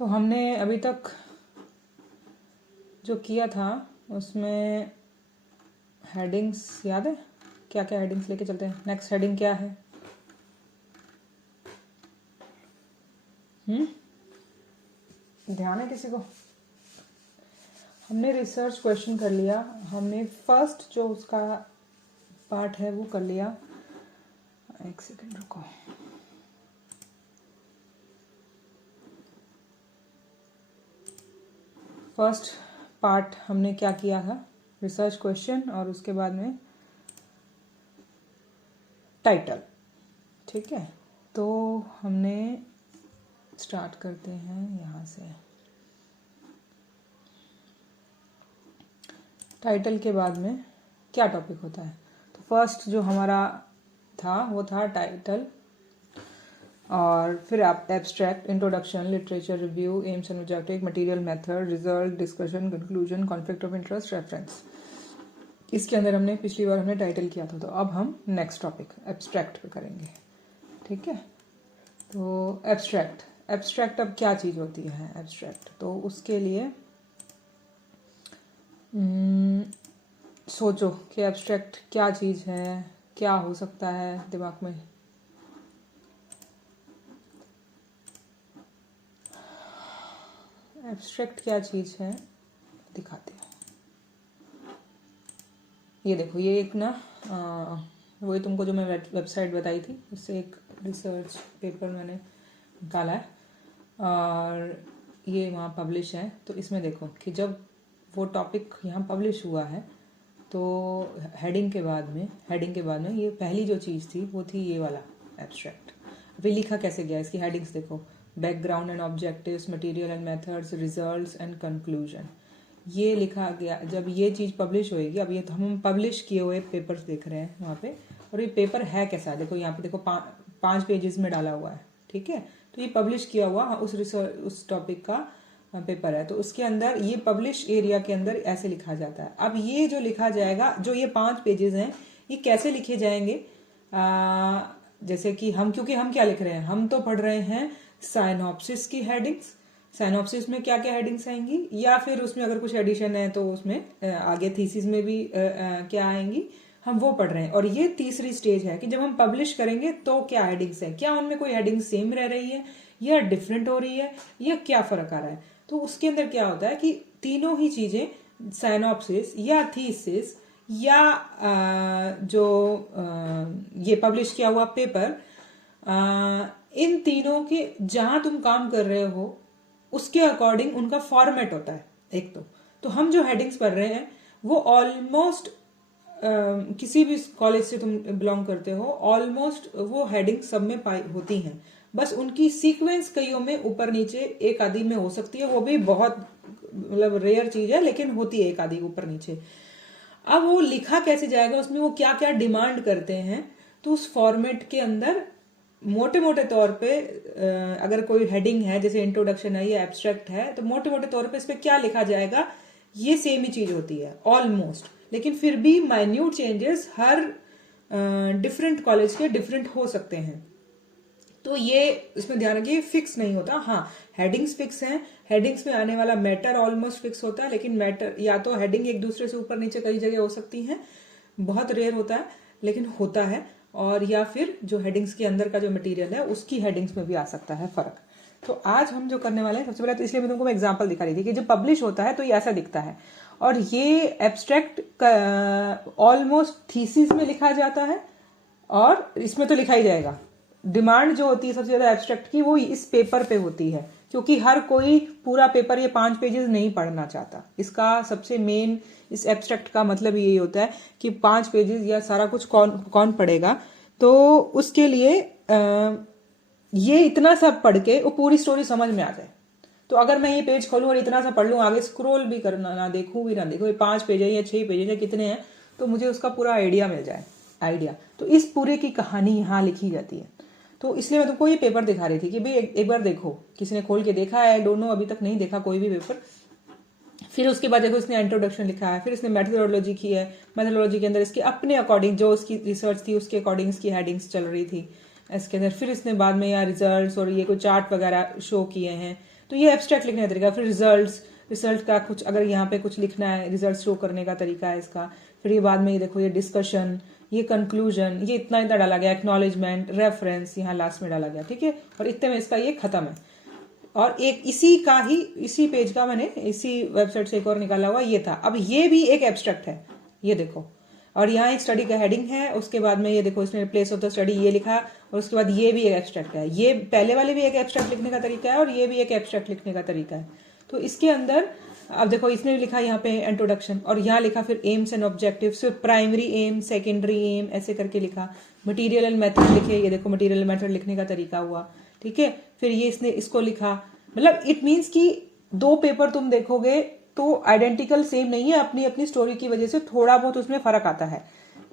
तो हमने अभी तक जो किया था उसमें हेडिंग्स याद है, क्या क्या हेडिंग्स लेके चलते हैं। नेक्स्ट हेडिंग क्या है? ध्यान है किसी को? हमने रिसर्च क्वेश्चन कर लिया, हमने फर्स्ट जो उसका पार्ट है वो कर लिया। एक सेकंड रुको। फर्स्ट पार्ट हमने क्या किया था? रिसर्च क्वेश्चन और उसके बाद में टाइटल। ठीक है, तो हमने स्टार्ट करते हैं यहाँ से। टाइटल के बाद में क्या टॉपिक होता है? तो फर्स्ट जो हमारा था वो था टाइटल, और फिर आप abstract, introduction, literature review, AIIMS and objective, material, method, result, discussion, conclusion, conflict of interest, reference. इसके अंदर हमने पिछली बार हमने टाइटल किया था, तो अब हम नेक्स्ट टॉपिक एब्स्ट्रैक्ट पे करेंगे। ठीक है, तो एब्स्ट्रैक्ट अब क्या चीज़ होती है एब्स्ट्रैक्ट? तो उसके लिए सोचो कि एब्स्ट्रैक्ट क्या चीज़ है, क्या हो सकता है दिमाग में। एब्स्ट्रैक्ट क्या चीज़ है दिखाते हैं। ये देखो, ये एक ना वही तुमको जो मैं वेबसाइट बताई थी उससे एक रिसर्च पेपर मैंने निकाला है और ये वहाँ पब्लिश है। तो इसमें देखो कि जब वो टॉपिक यहाँ पब्लिश हुआ है तो हेडिंग के बाद में ये पहली जो चीज़ थी वो थी ये वाला एब्स्ट्रैक्ट। अभी लिखा कैसे गया, इसकी हेडिंग्स देखो, background and objectives, material and methods, results and conclusion. ये लिखा गया। जब ये चीज़ पब्लिश होएगी, अब ये तो हम पब्लिश किए हुए पेपर्स देख रहे हैं वहाँ पे, और ये पेपर है कैसा, देखो यहाँ पे देखो 5 पेजेस में डाला हुआ है। ठीक है, तो ये पब्लिश किया हुआ उस टॉपिक का पेपर है। तो उसके अंदर ये पब्लिश एरिया के अंदर ऐसे लिखा जाता है। अब ये जो लिखा जाएगा, जो ये 5 पेजेस हैं, ये कैसे लिखे जाएंगे? जैसे कि क्योंकि हम क्या लिख रहे हैं, हम तो पढ़ रहे हैं साइनॉप्सिस की हेडिंग्स। साइनॉप्सिस में क्या क्या हेडिंग्स आएंगी, या फिर उसमें अगर कुछ एडिशन है तो उसमें आगे थीसिस में भी क्या आएंगी, हम वो पढ़ रहे हैं। और ये तीसरी स्टेज है कि जब हम पब्लिश करेंगे तो क्या हेडिंग्स है, क्या उनमें कोई हेडिंग सेम रह रही है या डिफरेंट हो रही है, या क्या फर्क आ रहा है। तो उसके अंदर क्या होता है कि तीनों ही चीजें, साइनॉप्सिस या थीसिस या जो ये पब्लिश किया हुआ पेपर, इन तीनों के जहां तुम काम कर रहे हो उसके अकॉर्डिंग उनका फॉर्मेट होता है। एक तो हम जो हेडिंग्स पढ़ रहे हैं वो ऑलमोस्ट किसी भी कॉलेज से तुम बिलोंग करते हो, ऑलमोस्ट वो हेडिंग सब में होती हैं। बस उनकी सीक्वेंस कईयों में ऊपर नीचे एक आधी में हो सकती है, वो भी बहुत मतलब रेयर चीज है, लेकिन होती है एक आधी ऊपर नीचे। अब वो लिखा कैसे जाएगा, उसमें वो क्या क्या डिमांड करते हैं, तो उस फॉर्मेट के अंदर मोटे मोटे तौर पे अगर कोई हेडिंग है, जैसे इंट्रोडक्शन है या एब्स्ट्रैक्ट है, तो मोटे मोटे तौर पे इस पे क्या लिखा जाएगा, ये सेम ही चीज होती है ऑलमोस्ट। लेकिन फिर भी माइन्यूट चेंजेस हर डिफरेंट कॉलेज के डिफरेंट हो सकते हैं। तो ये इसमें ध्यान रखिए, फिक्स नहीं होता। हाँ, हेडिंग्स फिक्स हैं, हेडिंग्स में आने वाला मैटर ऑलमोस्ट फिक्स होता है, लेकिन मैटर या तो हेडिंग एक दूसरे से ऊपर नीचे कई जगह हो सकती हैं, बहुत रेयर होता है लेकिन होता है। और या फिर जो हेडिंग्स के अंदर का जो मटेरियल है उसकी हेडिंग्स में भी आ सकता है फर्क। तो आज हम जो करने वाले हैं, सबसे पहले तो इसलिए मैं तुमको एग्जांपल दिखा रही थी कि जब पब्लिश होता है तो ये ऐसा दिखता है, और ये एब्स्ट्रैक्ट ऑलमोस्ट थीसिस में लिखा जाता है, और इसमें तो लिखा ही जाएगा। डिमांड जो होती है सबसे ज्यादा एब्स्ट्रैक्ट की, वो इस पेपर पे होती है, क्योंकि हर कोई पूरा पेपर ये 5 पेजेस नहीं पढ़ना चाहता। इसका सबसे मेन इस एब्स्ट्रैक्ट का मतलब यही होता है कि 5 पेजेस या सारा कुछ कौन पढ़ेगा। तो उसके लिए ये इतना सब पढ़ के वो पूरी स्टोरी समझ में आ जाए। तो अगर मैं ये पेज खोलूं और इतना सा पढ़ लूं, आगे स्क्रॉल भी करना ना देखूं भी ना देखूं, ये 5 पेज है या 6 पेज है, कितने हैं, तो मुझे उसका पूरा आइडिया मिल जाए। तो इस पूरे की कहानी यहाँ लिखी जाती है। तो इसलिए मैं तुमको ये पेपर दिखा रही थी कि भाई एक बार देखो, किसी ने खोल के देखा है, डोंट नो, अभी तक नहीं देखा कोई भी पेपर। फिर उसके बाद देखो इसने इंट्रोडक्शन लिखा है, फिर इसने मेथोडोलॉजी की है, मेथोडोलॉजी के अंदर इसके अपने अकॉर्डिंग जो उसकी रिसर्च थी उसके अकॉर्डिंग इसकी हेडिंग्स चल रही थी इसके अंदर। फिर इसने बाद में यहाँ रिजल्ट्स और ये कोई चार्ट वगैरह शो किए हैं। तो ये एब्स्ट्रैक्ट लिखने का तरीका। फिर रिजल्ट का कुछ अगर यहाँ पे कुछ लिखना है, रिजल्ट शो करने का तरीका है इसका। फिर ये बाद में ये देखो, ये डिस्कशन, ये कंक्लूजन, ये इतना इतना डाला गया, एक्नॉलेजमेंट, रेफरेंस यहाँ लास्ट में डाला गया, ठीक है। और इतने में इसका ये खत्म है। और एक इसी पेज का मैंने इसी वेबसाइट से एक और निकाला हुआ ये था। अब ये भी एक एब्स्ट्रैक्ट है, ये देखो। और यहाँ एक स्टडी का हेडिंग है, उसके बाद में ये देखो इसने प्लेस ऑफ द स्टडी ये लिखा, और उसके बाद ये भी एक एब्स्ट्रैक्ट है। ये पहले वाले भी एक एब्स्ट्रैक्ट लिखने का तरीका है और ये भी एक एब्स्ट्रैक्ट लिखने का तरीका है। तो इसके अंदर अब देखो इसने लिखा यहाँ पे इंट्रोडक्शन, और यहाँ लिखा फिर एम्स एंड ऑब्जेक्टिव्स, फिर प्राइमरी एम, सेकेंडरी एम, ऐसे करके लिखा। मटेरियल एंड मेथड लिखे, ये देखो मटेरियल मेथड लिखने का तरीका हुआ, ठीक है। फिर ये इसने इसको लिखा, मतलब इट मीन्स कि 2 पेपर तुम देखोगे तो आइडेंटिकल सेम नहीं है, अपनी अपनी स्टोरी की वजह से थोड़ा बहुत उसमें फर्क आता है।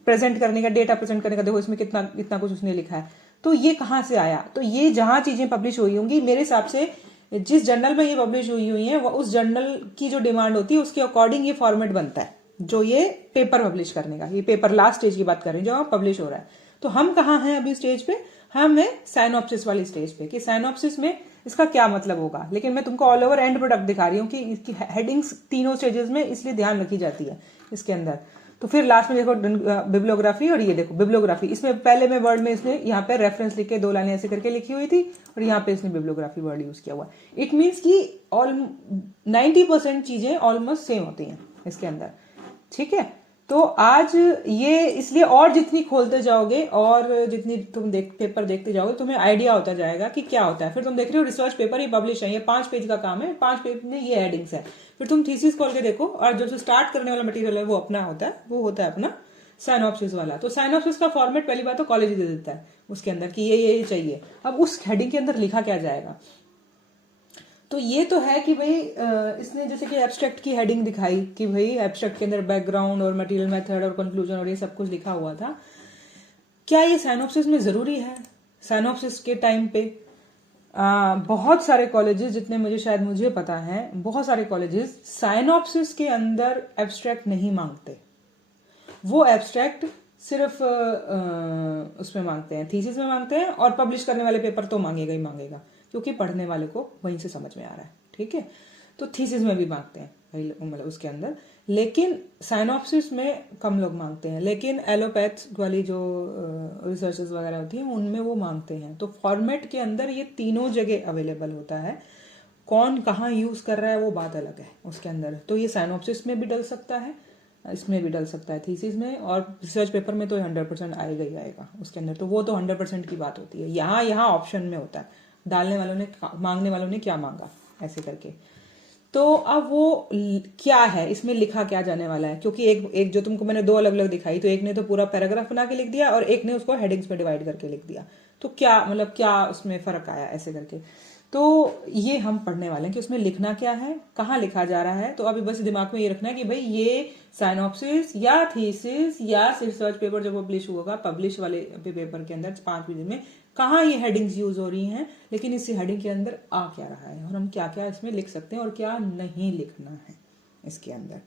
प्रेजेंट करने का, डेटा प्रेजेंट करने का, देखो इसमें कितना कुछ उसने लिखा है। तो ये कहाँ से आया? तो ये जहां चीजें पब्लिश हुई होंगी, मेरे हिसाब से जिस जर्नल में ये पब्लिश हुई है वो उस जर्नल की जो डिमांड होती है उसके अकॉर्डिंग ये फॉर्मेट बनता है, जो ये पेपर पब्लिश करने का। ये पेपर लास्ट स्टेज की बात कर रहे हैं जो पब्लिश हो रहा है। तो हम कहाँ हैं अभी स्टेज पे? हम है साइनॉप्सिस वाली स्टेज पे, कि साइनॉप्सिस में इसका क्या मतलब होगा। लेकिन मैं तुमको ऑल ओवर एंड प्रोडक्ट दिखा रही हूँ कि इसकी हेडिंग्स तीनों स्टेजेस में इसलिए ध्यान रखी जाती है इसके अंदर। तो फिर लास्ट में देखो बिब्लियोग्राफी, और ये देखो बिब्लियोग्राफी, इसमें पहले में वर्ड में इसने यहाँ पे रेफरेंस लिख के 2 लाइनें ऐसे करके लिखी हुई थी, और यहाँ पे इसने बिब्लियोग्राफी वर्ड यूज किया हुआ। इट मीन्स कि 90% चीजें ऑलमोस्ट सेम होती हैं इसके अंदर, ठीक है। तो आज ये इसलिए, और जितनी खोलते जाओगे और जितनी तुम पेपर देखते जाओगे तुम्हें आइडिया होता जाएगा कि क्या होता है। फिर तुम देख रहे हो रिसर्च पेपर ही पब्लिश है, ये 5 पेज का काम है, 5 पेज में ये हेडिंग्स है। फिर तुम थीसिस खोल के देखो, और जो स्टार्ट करने वाला मटेरियल है वो अपना होता है, वो होता है अपना साइनॉप्सिस वाला। तो साइनॉप्सिस का फॉर्मेट पहली बात तो कॉलेज दे देता है उसके अंदर कि ये चाहिए। अब उस हेडिंग के अंदर लिखा क्या जाएगा? तो ये तो है कि भाई इसने जैसे कि एब्स्ट्रैक्ट की हेडिंग दिखाई कि भाई एब्स्ट्रैक्ट के अंदर बैकग्राउंड और मटेरियल मेथड और कंक्लूजन और ये सब कुछ लिखा हुआ था। क्या ये साइनॉप्सिस में जरूरी है? साइनॉप्सिस के टाइम पे बहुत सारे कॉलेजेस, जितने मुझे पता है, बहुत सारे कॉलेजेस साइनॉप्सिस के अंदर एब्स्ट्रैक्ट नहीं मांगते। वो एब्स्ट्रैक्ट सिर्फ उसमें मांगते हैं, थीसिस में मांगते हैं, और पब्लिश करने वाले पेपर तो मांगेगा ही मांगेगा, क्योंकि पढ़ने वाले को वहीं से समझ में आ रहा है, ठीक है। तो थीसिस में भी मांगते हैं मतलब उसके अंदर, लेकिन साइनॉप्सिस में कम लोग मांगते हैं। लेकिन एलोपैथ वाली जो रिसर्चेस वगैरह होती हैं उनमें वो मांगते हैं। तो फॉर्मेट के अंदर ये तीनों जगह अवेलेबल होता है। कौन कहाँ यूज कर रहा है वो बात अलग है उसके अंदर। तो ये साइनॉप्सिस में भी डल सकता है, इसमें भी डल सकता है, थीसिस में, और रिसर्च पेपर में तो 100% आएगा ही आएगा उसके अंदर। तो वो तो 100% की बात होती है। यहाँ ऑप्शन में होता है, डालने वालों ने, मांगने वालों ने क्या मांगा, ऐसे करके। तो अब वो क्या है, इसमें लिखा क्या जाने वाला है? क्योंकि एक जो तुमको मैंने 2 अलग अलग दिखाई, तो एक ने तो पूरा पैराग्राफ बना के लिख दिया और एक ने उसको हेडिंग्स में डिवाइड करके लिख दिया। तो क्या मतलब क्या उसमें फर्क आया, ऐसे करके। तो ये हम पढ़ने वाले हैं कि उसमें लिखना क्या है, कहाँ लिखा जा रहा है। तो अभी बस दिमाग में ये रखना है कि भाई ये साइनॉप्सिस या थीसिस या रिसर्च पेपर जो पब्लिश होगा, पब्लिश वाले पेपर के अंदर 5 पेज में कहाँ ये हेडिंग्स यूज हो रही हैं, लेकिन इस हेडिंग के अंदर आ क्या रहा है और हम क्या क्या इसमें लिख सकते हैं और क्या नहीं लिखना है इसके अंदर,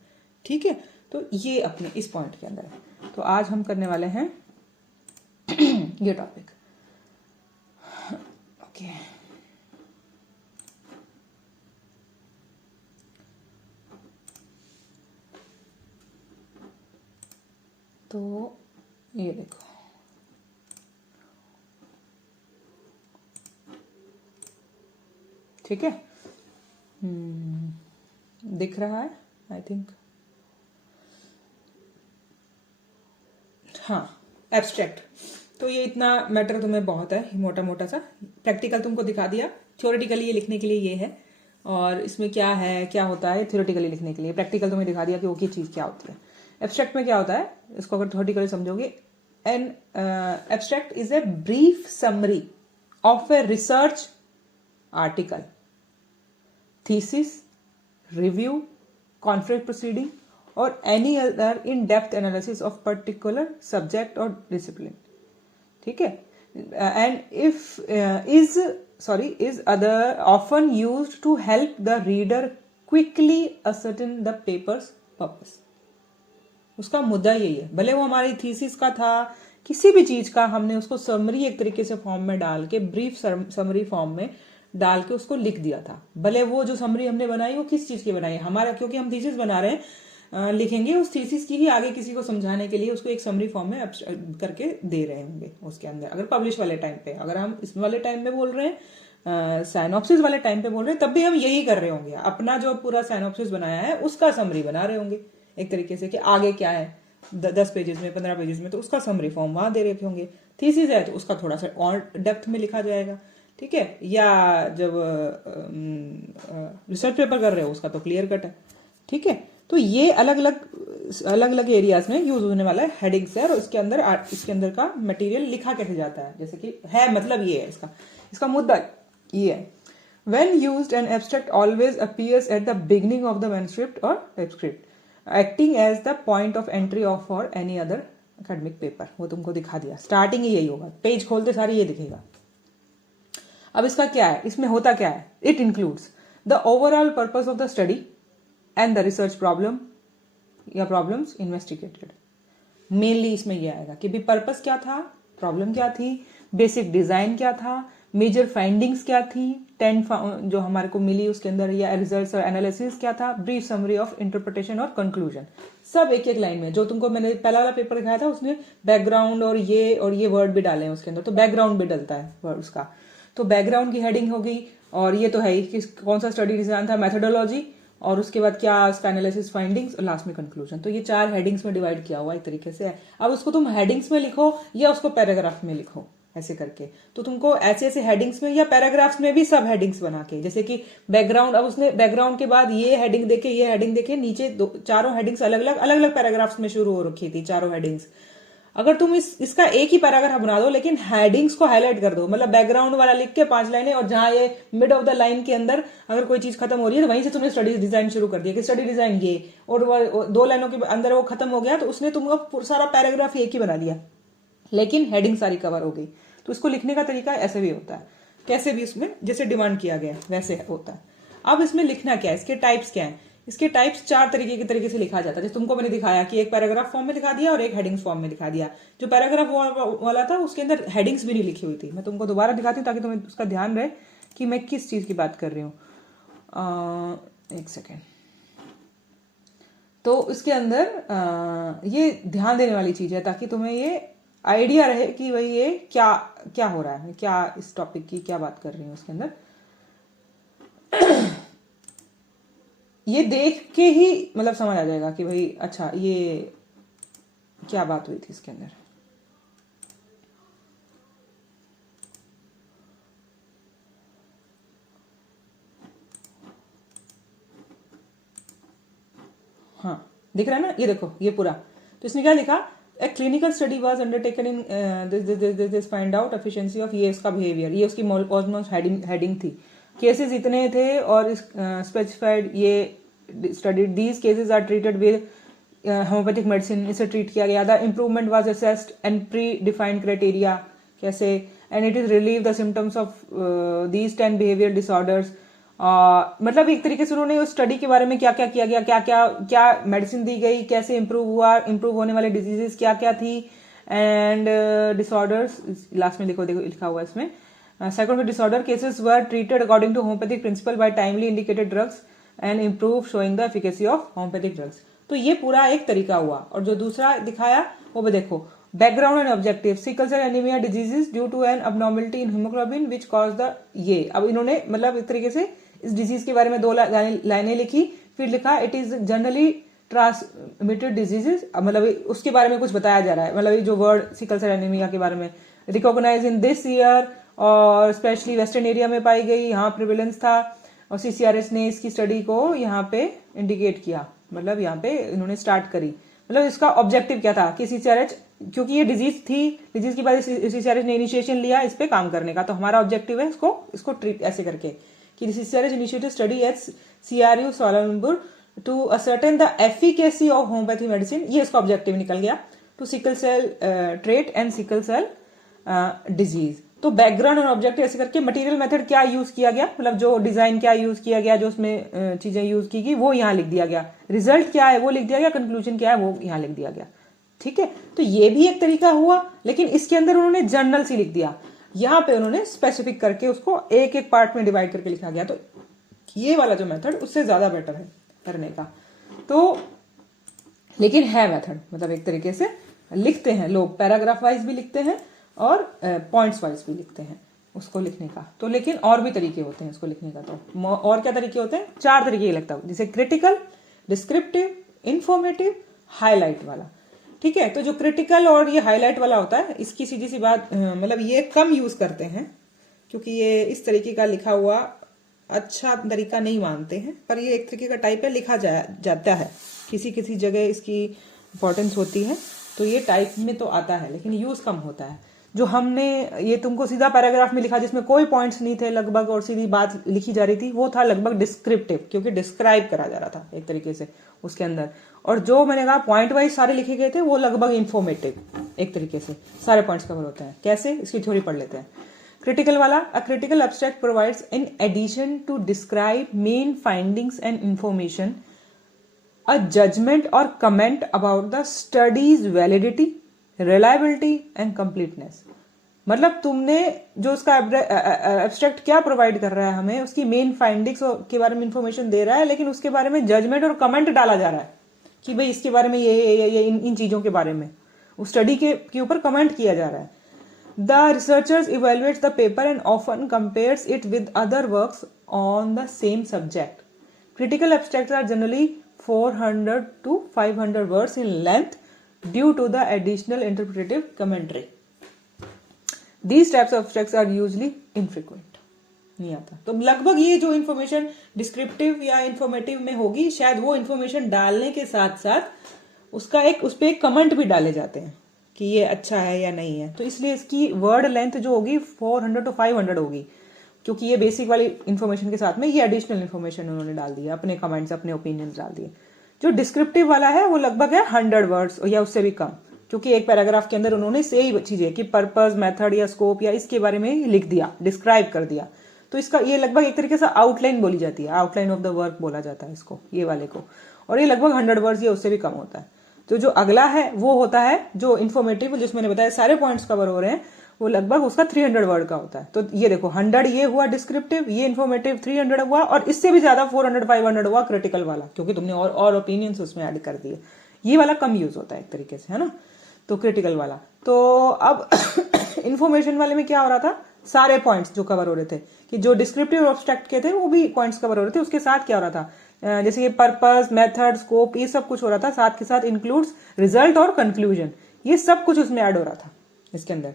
ठीक है। तो ये अपने इस पॉइंट के अंदर है। तो आज हम करने वाले हैं ये टॉपिक, ओके। तो ये देखो, ठीक है, दिख रहा है आई थिंक। हाँ, एब्स्ट्रैक्ट। तो ये इतना मैटर तुम्हें बहुत है, मोटा मोटा सा। प्रैक्टिकल तुमको दिखा दिया, थ्योरेटिकली ये लिखने के लिए ये है, और इसमें क्या है, क्या होता है थ्योरेटिकली लिखने के लिए। प्रैक्टिकल तुम्हें दिखा दिया कि वो की चीज़ क्या होती है। एब्स्ट्रैक्ट में क्या होता है, इसको अगर थ्योरेटिकली समझोगे, an abstract is a brief summary of a research article, thesis, review, conference proceeding और any other in depth analysis of particular subject और डिसिप्लिन, ठीक है। And is other often used to help the reader quickly ascertain the paper's purpose. उसका मुद्दा यही है, भले वो हमारी थीसिस का था, किसी भी चीज का, हमने उसको समरी एक तरीके से फॉर्म में डाल के, ब्रीफ समरी फॉर्म में डाल के उसको लिख दिया था। भले वो जो समरी हमने बनाई वो किस चीज की बनाई है, हमारा क्योंकि हम थीसिस बना रहे हैं, लिखेंगे उस थीसिस की ही आगे किसी को समझाने के लिए उसको एक समरी फॉर्म में करके दे रहे होंगे उसके अंदर। अगर पब्लिश वाले टाइम पे, अगर हम इस वाले टाइम पे बोल रहे हैं, साइनॉप्सिस वाले टाइम पे बोल रहे हैं, तब भी हम यही कर रहे होंगे, अपना जो पूरा साइनॉप्सिस बनाया है उसका समरी बना रहे होंगे एक तरीके से, कि आगे क्या है 10 पेजेस में 15 पेजेस में, तो उसका समरी फॉर्म वहां दे रखे होंगे। थीसिस है तो उसका थोड़ा सा और डेप्थ में लिखा जाएगा, ठीक है। या जब रिसर्च पेपर कर रहे हो उसका तो क्लियर कट है, ठीक है। तो ये अलग अलग एरियाज में यूज होने वाला है हेडिंग्स है, और इसके अंदर का मटेरियल लिखा कैसे जाता है, जैसे कि है, मतलब ये है इसका मुद्दा ये है। When used, an abstract always appears at the beginning of the manuscript or typescript, acting as the point of entry of for any other academic paper। वो तुमको दिखा दिया, स्टार्टिंग ही यही होगा, पेज खोलते सारी ये दिखेगा। अब इसका क्या है, इसमें होता क्या है, it includes the overall purpose of the study and the research problem या प्रॉब्लम्स इन्वेस्टिगेटेड। मेनली इसमें यह आएगा कि भी पर्पस क्या था, प्रॉब्लम क्या थी, बेसिक डिजाइन क्या था, मेजर फाइंडिंग्स क्या थी, 10 जो हमारे को मिली उसके अंदर, या रिजल्ट्स और एनालिसिस क्या था, ब्रीफ समरी ऑफ इंटरप्रिटेशन और कंक्लूजन, सब एक एक लाइन में। जो तुमको मैंने पहला वाला पेपर दिखाया था उसमें बैकग्राउंड और ये वर्ड भी डाले हैं उसके अंदर, तो बैकग्राउंड भी डलता है वर्ड उसका, तो बैकग्राउंड की हेडिंग होगी। और ये तो है ही कि कौन सा स्टडी डिजाइन था, मेथोडोलॉजी, और उसके बाद क्या उसका एनालिसिस, फाइंडिंग्स, और लास्ट में कंक्लूजन। तो ये 4 हेडिंग्स में डिवाइड किया हुआ एक तरीके से है। अब उसको तुम हेडिंग्स में लिखो या उसको पैराग्राफ में लिखो, ऐसे करके, तो तुमको ऐसे ऐसे हेडिंग्स में या पैराग्राफ्स में भी सब हेडिंग्स बना के, जैसे कि बैकग्राउंड, अब उसने बैकग्राउंड के बाद ये हेडिंग देखे, ये हेडिंग देखे, नीचे चारों हेडिंग्स अलग अलग पैराग्राफ्स में शुरू हो रखी थी चारों हेडिंग्स। अगर तुम इसका एक ही पैराग्राफ बना दो लेकिन हेडिंग्स को हाईलाइट कर दो, मतलब बैकग्राउंड वाला लिख के 5 लाइनें, और जहां ये मिड ऑफ द लाइन के अंदर अगर कोई चीज खत्म हो रही है तो वहीं से तुमने स्टडी डिजाइन शुरू कर दिया कि स्टडी डिजाइन ये, और 2 लाइनों के अंदर वो खत्म हो गया, तो उसने तुमको सारा पैराग्राफ एक ही बना दिया, लेकिन हेडिंग सारी कवर हो गई। तो इसको लिखने का तरीका ऐसे भी होता है, कैसे भी इसमें जैसे डिमांड किया गया वैसे होता है। अब इसमें लिखना क्या है, इसके टाइप्स क्या है, इसके टाइप्स 4 तरीके से लिखा जाता है। जैसे तुमको मैंने दिखाया कि एक पैराग्राफ फॉर्म में लिखा दिया और एक हेडिंग्स फॉर्म में लिखा दिया। जो पैराग्राफ वाला था उसके अंदर हेडिंग्स भी नहीं लिखी हुई थी। मैं तुमको दोबारा दिखाती हूँ ताकि तुम्हें उसका ध्यान रहे कि मैं किस चीज की बात कर रही हूँ। एक सेकेंड। तो इसके अंदर ये ध्यान देने वाली चीज है ताकि तुम्हें ये आइडिया रहे कि भाई ये क्या क्या हो रहा है, क्या इस टॉपिक की क्या बात कर रही हूँ उसके अंदर। ये देख के ही मतलब समझ आ जाएगा कि भाई अच्छा ये क्या बात हुई थी इसके अंदर। हाँ दिख रहा है ना, ये देखो ये पूरा। तो इसने क्या लिखा, a clinical study was undertaken in this find out efficiency of, ये उसका बिहेवियर, ये उसकी ऑलमोस्ट हेडिंग थी। केसेस इतने थे और स्पेसिफाइड ये studied these cases are treated with homeopathic medicine, इसे ट्रीट किया गया। The improvement was assessed and pre defined criteria कैसे, and it is relieve the symptoms of these 10 behaviour disorders. मतलब एक तरीके से उन्होंने उस स्टडी के बारे में क्या क्या किया गया, क्या मेडिसिन दी गई, कैसे इम्प्रूव हुआ, इम्प्रूव होने वाले डिजीजेस क्या क्या थी, एंड डिसऑर्डर्स लास्ट में देखो लिखा हुआ इसमें। Psychotic disorder cases were treated according to homeopathic principle by timely indicated drugs and improved showing the efficacy of homeopathic drugs। तो ये पूरा एक तरीका हुआ। और जो दूसरा दिखाया वो भी देखो, background and objective, sickle cell anaemia diseases due to an abnormality in hemoglobin which caused the, ये अब इन्होंने मतलब एक तरीके से इस डिजीज के बारे में 2 लाइनें लिखी, फिर लिखा it is generally transmitted diseases, मतलब उसके बारे में कुछ बताया जा रहा है, मतलब जो वर्ड सिकल सेल एनीमिया के बारे में, रिकॉग्नाइज इन दिस ईयर और स्पेशली वेस्टर्न एरिया में पाई गई, यहाँ प्रिवेलेंस था, और सीसीआरएस ने इसकी स्टडी को यहाँ पे इंडिकेट किया, मतलब यहाँ पे इन्होंने स्टार्ट करी। मतलब इसका ऑब्जेक्टिव क्या था कि सीसीआरएच, क्योंकि ये डिजीज थी, डिजीज के बाद सीसीआरएच ने इनिशिएशन लिया इस पे काम करने का, तो हमारा ऑब्जेक्टिव है इसको ट्रीट ऐसे करके कि CCRH initiated study at CRU स्वालालंपुर to ascertain the efficacy of homeopathy medicine, ये इसका ऑब्जेक्टिव निकल गया, to sickle cell trait and sickle cell disease. तो बैकग्राउंड और ऑब्जेक्टिव ऐसे करके मटेरियल मेथड क्या यूज किया गया, मतलब जो डिजाइन क्या यूज किया गया, जो उसमें चीजें यूज की गई वो यहाँ लिख दिया गया, रिजल्ट क्या है वो लिख दिया गया, कंक्लूजन क्या है वो यहाँ लिख दिया गया। ठीक है, तो ये भी एक तरीका हुआ, लेकिन इसके अंदर उन्होंने जर्नल सी लिख दिया। यहाँ पे उन्होंने स्पेसिफिक करके उसको एक एक पार्ट में डिवाइड करके लिखा गया। तो ये वाला जो मेथड उससे ज्यादा बेटर है करने का। तो लेकिन है मेथड, मतलब एक तरीके से लिखते हैं लोग, पैराग्राफ वाइज भी लिखते हैं और पॉइंट्स वाइज भी लिखते हैं उसको लिखने का। तो लेकिन और भी तरीके होते हैं उसको लिखने का। तो और क्या तरीके होते हैं? 4 तरीके लगता है, जैसे क्रिटिकल, डिस्क्रिप्टिव, इंफॉर्मेटिव, हाईलाइट वाला। ठीक है, तो जो क्रिटिकल और ये हाईलाइट वाला होता है, इसकी सीधी सी बात मतलब ये कम यूज करते हैं क्योंकि ये इस तरीके का लिखा हुआ अच्छा तरीका नहीं मानते हैं, पर ये एक तरीके का टाइप है, लिखा जाता है, किसी किसी जगह इसकी इंपॉर्टेंस होती है, तो ये टाइप में तो आता है लेकिन यूज कम होता है। जो हमने ये तुमको सीधा पैराग्राफ में लिखा जिसमें कोई पॉइंट्स नहीं थे लगभग और सीधी बात लिखी जा रही थी, वो था लगभग डिस्क्रिप्टिव, क्योंकि डिस्क्राइब करा जा रहा था एक तरीके से उसके अंदर। और जो मैंने कहा पॉइंट वाइज सारे लिखे गए थे वो लगभग इंफॉर्मेटिव, एक तरीके से सारे पॉइंट्स कवर होते हैं। कैसे? इसकी थ्योरी पढ़ लेते हैं। क्रिटिकल वाला, a critical abstract provides in addition to describe main findings and information a judgment or comment about the study's validity, reliability and completeness। मतलब तुमने जो उसका एब्स्ट्रैक्ट क्या प्रोवाइड कर रहा है हमें, उसकी मेन फाइंडिंग्स के बारे में इंफॉर्मेशन दे रहा है, लेकिन उसके बारे में जजमेंट और कमेंट डाला जा रहा है कि भाई इसके बारे में ये इन चीजों के बारे में उस स्टडी के ऊपर कमेंट किया जा रहा है। The researchers evaluates the paper and often compares it with other works on the same subject. Critical abstracts are generally 400 to 500 words in length due to the additional interpretive commentary. These types of abstracts are usually infrequent. नहीं आता। तो लगभग ये जो information descriptive या informative में होगी, शायद वो इन्फॉर्मेशन डालने के साथ साथ उसका उस पर एक कमेंट भी डाले जाते हैं कि ये अच्छा है या नहीं है। तो इसलिए इसकी वर्ड लेंथ जो होगी 400 to 500 होगी, क्योंकि ये बेसिक वाली इन्फॉर्मेशन के साथ में ये एडिशनल इन्फॉर्मेशन उन्होंने डाल दिया, अपने कमेंट्स, अपने ओपिनियंस डाल दिए। जो डिस्क्रिप्टिव वाला है वो लगभग है 100 वर्ड्स या उससे भी कम, क्योंकि एक पैराग्राफ के अंदर उन्होंने सही चीजें कि पर्पस, मेथड या स्कोप या इसके बारे में लिख दिया, डिस्क्राइब कर दिया। तो इसका ये लगभग एक तरीके से आउटलाइन बोली जाती है, आउटलाइन ऑफ द वर्क बोला जाता है इसको, ये वाले को। और ये लगभग 100 वर्ड्स या उससे भी कम होता है। तो जो अगला है वो होता है जो इन्फॉर्मेटिव, जिसमें मैंने बताया सारे पॉइंट्स कवर हो रहे हैं, वो लगभग उसका 300 वर्ड का होता है। तो ये देखो 100 ये हुआ डिस्क्रिप्टिव, ये इन्फॉर्मेटिव 300 हुआ, और इससे भी ज्यादा 400-500 हुआ क्रिटिकल वाला, क्योंकि तुमने और ओपिनियंस उसमें ऐड कर दिए। ये वाला कम यूज होता है एक तरीके से, है ना, तो क्रिटिकल वाला। तो अब इन्फॉर्मेशन वाले में क्या हो रहा था, सारे पॉइंट्स जो कवर हो रहे थे, कि जो डिस्क्रिप्टिव एब्स्ट्रैक्ट के थे वो भी पॉइंट्स कवर हो रहे थे, उसके साथ क्या हो रहा था, जैसे ये पर्पस, मेथड, स्कोप, ये सब कुछ हो रहा था, साथ के साथ इंक्लूड्स रिजल्ट और कंक्लूजन, ये सब कुछ उसमें ऐड हो रहा था इसके अंदर।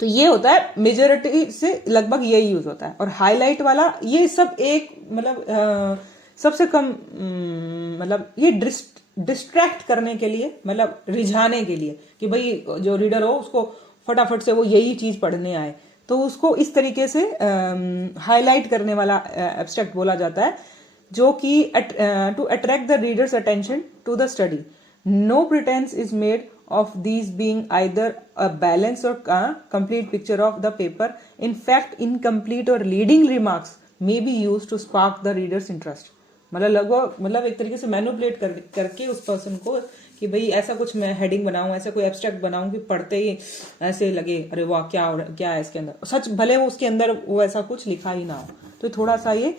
तो ये होता है मेजोरिटी से लगभग यही यूज होता है। और हाईलाइट वाला ये सब एक मतलब सबसे कम मतलब ये डिस्ट्रैक्ट करने के लिए, मतलब रिझाने के लिए कि भाई जो रीडर हो उसको फटाफट से वो यही चीज पढ़ने आए, तो उसको इस तरीके से हाईलाइट करने वाला एब्स्ट्रैक्ट बोला जाता है, जो कि to attract the reader's attention to the study. No pretence is made of these being either a balanced or complete picture of the paper. In fact, incomplete or leading remarks may be used to spark the reader's interest. मतलब एक तरीके से manipulate करके उस person को कि भाई ऐसा कुछ मैं हेडिंग बनाऊं, ऐसा कोई एब्स्ट्रैक्ट बनाऊं कि पढ़ते ही ऐसे लगे अरे वाह क्या है इसके अंदर, सच भले वो उसके अंदर वो ऐसा कुछ लिखा ही ना हो। तो थोड़ा सा ये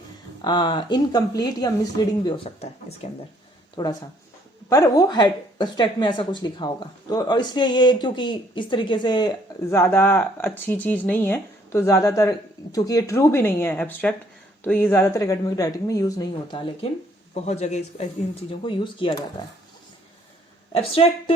इनकम्प्लीट या मिसलीडिंग भी हो सकता है इसके अंदर थोड़ा सा, पर वो हेड एब्स्ट्रैक्ट में ऐसा कुछ लिखा होगा। तो और इसलिए ये क्योंकि इस तरीके से ज्यादा अच्छी चीज नहीं है, तो ज्यादातर क्योंकि ये ट्रू भी नहीं है एब्स्ट्रैक्ट, तो ये ज्यादातर एकेडमिक राइटिंग में यूज नहीं होता, लेकिन बहुत जगह इन चीजों को यूज किया जाता है। एब्स्ट्रैक्ट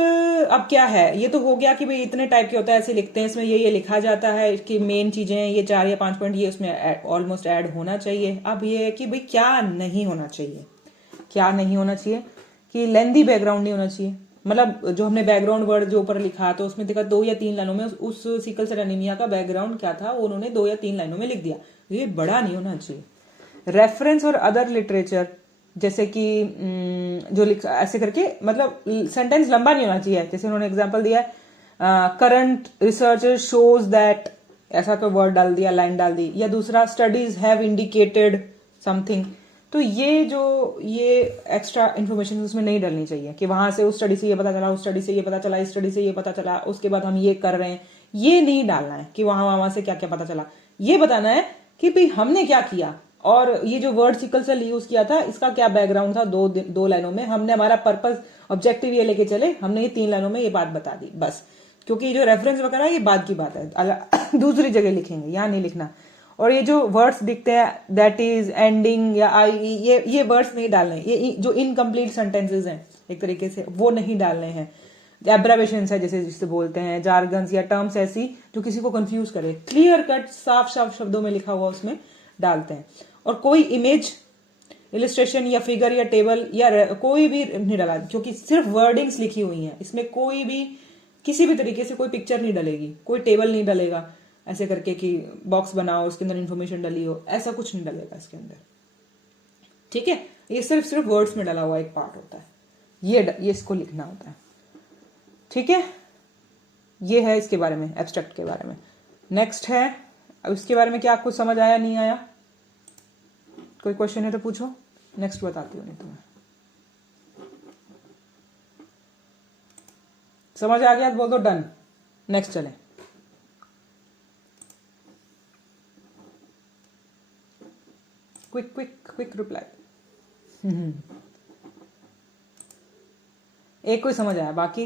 अब क्या है, ये तो हो गया कि भाई इतने टाइप के होता है, ऐसे लिखते हैं, इसमें ये लिखा जाता है कि मेन चीजें ये 4 या 5 पॉइंट ये उसमें ऑलमोस्ट ऐड होना चाहिए। अब ये है कि भाई क्या नहीं होना चाहिए, क्या नहीं होना चाहिए कि लेंदी बैकग्राउंड नहीं होना चाहिए। मतलब जो हमने बैकग्राउंड वर्ड जो ऊपर लिखा तो उसमें देखा 2 या 3 लाइनों में उस सिकल सेल एनीमिया का बैकग्राउंड क्या था, उन्होंने 2 या 3 लाइनों में लिख दिया, ये बड़ा नहीं होना चाहिए। रेफरेंस और अदर लिटरेचर, जैसे कि जो ऐसे करके मतलब सेंटेंस लंबा नहीं होना चाहिए। जैसे उन्होंने एग्जांपल दिया करंट रिसर्च शोज दैट, ऐसा कोई वर्ड डाल दिया, लाइन डाल दी, या दूसरा स्टडीज हैव इंडिकेटेड समथिंग। तो ये एक्स्ट्रा इन्फॉर्मेशन उसमें नहीं डालनी चाहिए कि वहां से उस स्टडी से ये पता चला, उस स्टडी से ये पता चला, इस स्टडी से ये पता चला, उसके बाद हम ये कर रहे हैं, ये नहीं डालना है कि वहां से क्या क्या पता चला। ये बताना है कि भाई हमने क्या किया, और ये जो वर्ड सिकल यूज किया था इसका क्या बैकग्राउंड था। दो लाइनों में हमने हमारा पर्पस ऑब्जेक्टिव ये लेके चले, हमने ये 3 लाइनों में ये बात बता दी बस। क्योंकि जो रेफरेंस वगैरह ये बाद की बात है, दूसरी जगह लिखेंगे, यहाँ नहीं लिखना। और ये जो वर्ड्स दिखते हैं दैट इज, एंडिंग या आई, ये वर्ड्स नहीं डालने। ये जो इनकम्प्लीट सेंटेंसेज हैं एक तरीके से वो नहीं डालने हैं। एब्रावेशंस है जैसे जिसे बोलते हैं, जार्गन्स या टर्म्स ऐसी जो किसी को कंफ्यूज करे, क्लियर कट साफ साफ शब्दों में लिखा हुआ उसमें डालते हैं। और कोई इमेज, इलिस्ट्रेशन या फिगर या टेबल या कोई भी नहीं डाला, क्योंकि सिर्फ वर्डिंग्स लिखी हुई हैं, इसमें कोई भी किसी भी तरीके से कोई पिक्चर नहीं डलेगी, कोई टेबल नहीं डलेगा ऐसे करके कि बॉक्स बनाओ उसके अंदर इंफॉर्मेशन डली हो, ऐसा कुछ नहीं डलेगा इसके अंदर। ठीक है, ये सिर्फ वर्ड्स में डला हुआ एक पार्ट होता है, ये इसको लिखना होता है। ठीक है, ये है इसके बारे में, एब्स्ट्रैक्ट के बारे में। नेक्स्ट है, अब इसके बारे में क्या आपको समझ आया नहीं आया, कोई क्वेश्चन है तो पूछो, नेक्स्ट बताती हूँ। नहीं तुम्हें समझ आ गया तो बोल दो डन, नेक्स्ट चले। Quick reply. एक कोई समझ आया, बाकी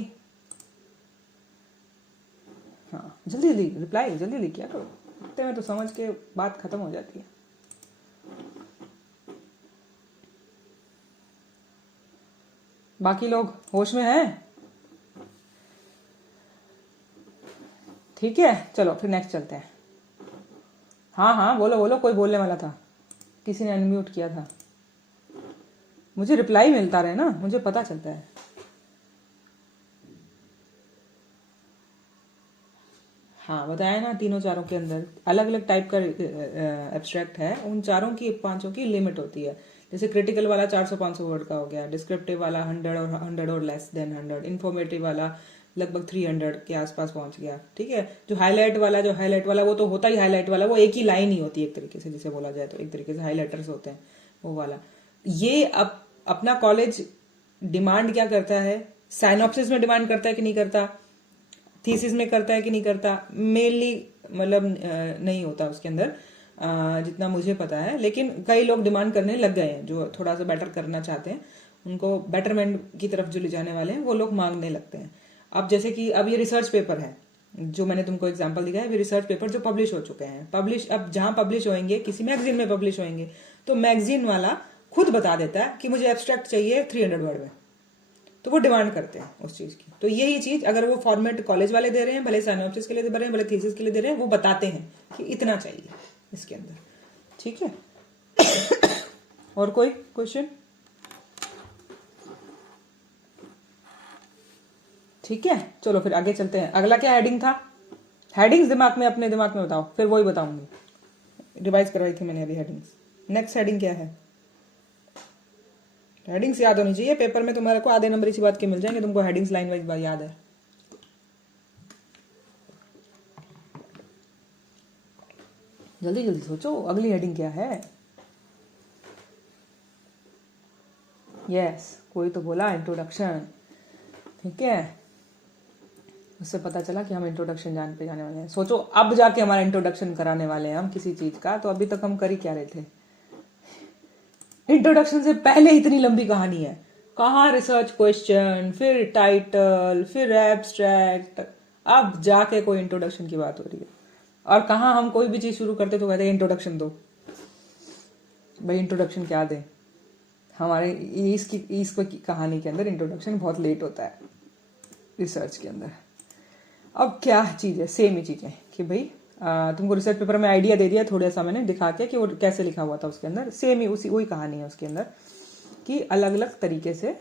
हाँ जल्दी रिप्लाई जल्दी किया करो, इतने में तो समझ के बात खत्म हो जाती है। बाकी लोग होश में हैं? ठीक है, चलो फिर नेक्स्ट चलते हैं। हाँ बोलो, कोई बोलने वाला था, किसी ने अनम्यूट किया था। मुझे रिप्लाई मिलता रहे ना, मुझे पता चलता है। हाँ बताया ना, तीनों चारों के अंदर अलग अलग टाइप का एब्स्ट्रैक्ट है, उन चारों की 5 की लिमिट होती है। जैसे क्रिटिकल वाला 400-500 वर्ड का हो गया, डिस्क्रिप्टिव वाला 100 और लेस देन 100, इन्फॉर्मेटिव वाला लगभग 300 के आसपास पहुंच गया। ठीक है, जो हाईलाइट वाला वो तो होता ही हाईलाइट वाला, वो एक ही लाइन ही होती है एक तरीके से, जिसे बोला जाए तो एक तरीके से हाईलाइटर्स होते हैं वो वाला। ये अपना कॉलेज डिमांड क्या करता है, साइनॉप्सिस में डिमांड करता है कि नहीं करता, थीसिस में करता है कि नहीं करता, मेनली मतलब नहीं होता उसके अंदर जितना मुझे पता है। लेकिन कई लोग डिमांड करने लग गए हैं, जो थोड़ा सा बेटर करना चाहते हैं, उनको बेटरमेंट की तरफ जो ले जाने वाले हैं वो लोग मांगने लगते हैं। अब जैसे कि अब ये रिसर्च पेपर है जो मैंने तुमको एग्जांपल दिखाया, ये रिसर्च पेपर जो पब्लिश हो चुके हैं, अब जहां पब्लिश होंगे, किसी मैगजीन में पब्लिश होंगे, तो मैगजीन वाला खुद बता देता है कि मुझे एब्स्ट्रैक्ट चाहिए 300 वर्ड में, तो वो डिमांड करते हैं उस चीज की। तो यही चीज अगर वो फॉर्मेट कॉलेज वाले दे रहे हैं, भले साइनॉप्सिस के लिए दे रहे हैं, भले थीसिस के लिए दे रहे हैं, वो बताते हैं कि इतना चाहिए इसके अंदर। ठीक है, और कोई क्वेश्चन? ठीक है, चलो फिर आगे चलते हैं। अगला क्या हेडिंग था? हेडिंग्स अपने दिमाग में बताओ, फिर वही बताऊंगी। रिवाइज करवाई थी मैंने अभी हेडिंग्स। नेक्स्ट हेडिंग क्या है? हेडिंग्स याद होनी चाहिए, पेपर में तुम्हारे को आधे नंबर इसी बात के मिल जाएंगे, तुमको हेडिंग्स लाइन वाइज याद है। जल्दी सोचो, अगली हेडिंग क्या है? यस, कोई तो बोला इंट्रोडक्शन। ठीक है, उससे पता चला कि हम इंट्रोडक्शन जाने वाले हैं। सोचो अब जाके हमारा इंट्रोडक्शन कराने वाले हैं हम किसी चीज का, तो अभी तक हम कर ही क्या रहे थे? इंट्रोडक्शन से पहले इतनी लंबी कहानी है, कहाँ रिसर्च क्वेश्चन, फिर टाइटल, फिर एब्स्ट्रैक्ट, अब जाके कोई इंट्रोडक्शन की बात हो रही है। और कहाँ हम कोई भी चीज शुरू करते तो कहते हैं इंट्रोडक्शन दो। भाई इंट्रोडक्शन क्या दे? हमारे इसको कहानी के अंदर इंट्रोडक्शन बहुत लेट होता है रिसर्च के अंदर। अब क्या चीज है, सेम ही चीज है कि भाई तुमको रिसर्च पेपर में आइडिया दे दिया थोड़ा सा मैंने दिखा के कि वो कैसे लिखा हुआ था उसके अंदर, सेम ही वही कहानी है उसके अंदर कि अलग अलग तरीके से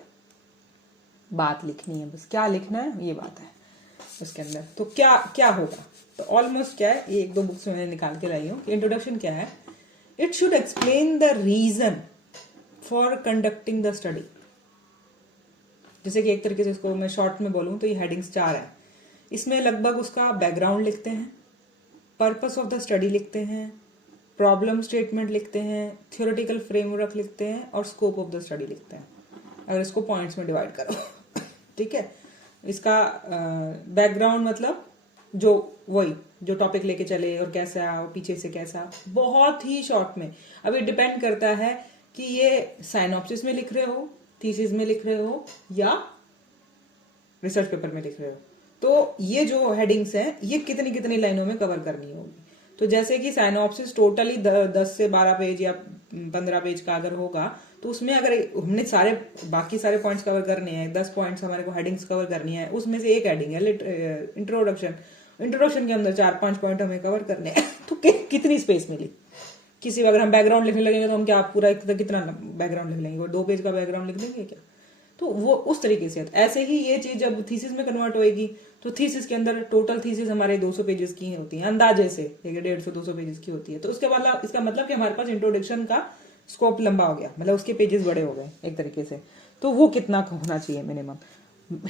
बात लिखनी है, बस क्या लिखना है ये बात है उसके अंदर। तो क्या क्या होगा, तो ऑलमोस्ट क्या है, ये 1-2 बुक्स में मैंने निकाल के लाई हूँ कि इंट्रोडक्शन क्या है। It should explain the reason for conducting the study. जैसे कि एक तरीके से इसको मैं शॉर्ट में बोलूँ तो ये हेडिंग्स 4 है। इसमें लगभग उसका बैकग्राउंड लिखते हैं, पर्पस ऑफ द स्टडी लिखते हैं, प्रॉब्लम स्टेटमेंट लिखते हैं, थियोरेटिकल फ्रेमवर्क लिखते हैं और स्कोप ऑफ द स्टडी लिखते हैं, अगर इसको पॉइंट्स में डिवाइड करो। ठीक है, इसका बैकग्राउंड मतलब जो वही जो टॉपिक लेके चले और कैसा और पीछे से कैसा, बहुत ही शॉर्ट में। अब ये डिपेंड करता है कि ये साइनॉप्सिस में लिख रहे हो, थीसिस में लिख रहे हो या रिसर्च पेपर में लिख रहे हो। तो ये जो हेडिंग्स हैं ये कितनी कितनी लाइनों में कवर करनी होगी। तो जैसे कि साइनॉप्सिस टोटली 10 से 12 पेज या 15 पेज का अगर होगा, तो उसमें अगर हमने बाकी सारे पॉइंट्स कवर करने हैं, 10 पॉइंट्स हमारे को हेडिंग्स कवर करनी है, उसमें से एक हेडिंग है इंट्रोडक्शन के अंदर 4-5 पॉइंट हमें कवर करने हैं। तो कितनी स्पेस मिली। किसी अगर हम बैकग्राउंड लिखने लगेंगे तो हम क्या पूरा कितना बैकग्राउंड लिख लेंगे, वो 2 पेज का बैकग्राउंड लिख लेंगे क्या। तो वो उस तरीके से ऐसे ही ये चीज जब थीसिस में कन्वर्ट होएगी, तो थीसिस के अंदर टोटल थीसिस हमारे 200 पेजेस की होती है अंदाजे से, 150-200 पेजेस की होती है। तो उसके बाद इसका मतलब कि हमारे पास इंट्रोडक्शन का स्कोप लंबा हो गया, मतलब उसके पेजेस बड़े हो गए एक तरीके से। तो वो कितना होना चाहिए मिनिमम,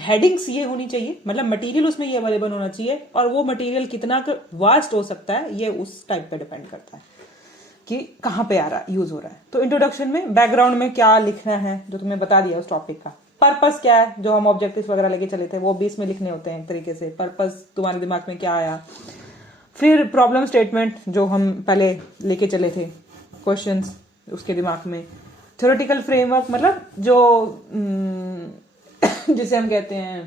हेडिंग्स ये होनी चाहिए, मतलब मटेरियल उसमें ये अवेलेबल होना चाहिए, और वो मटेरियल कितना वास्ट हो सकता है ये उस टाइप पे डिपेंड करता है कि कहाँ पे आ रहा है, यूज हो रहा है। तो इंट्रोडक्शन में बैकग्राउंड में क्या लिखना है जो तुम्हें बता दिया उस टॉपिक का, पर्पस क्या है, जो हम ऑब्जेक्टिव्स वगैरह लेके चले थे वो भी इसमें लिखने होते हैं एक तरीके से, पर्पस तुम्हारे दिमाग में क्या आया। फिर प्रॉब्लम स्टेटमेंट जो हम पहले लेके चले थे, क्वेश्चंस उसके दिमाग में, थ्योरेटिकल फ्रेमवर्क मतलब जो जिसे हम कहते हैं,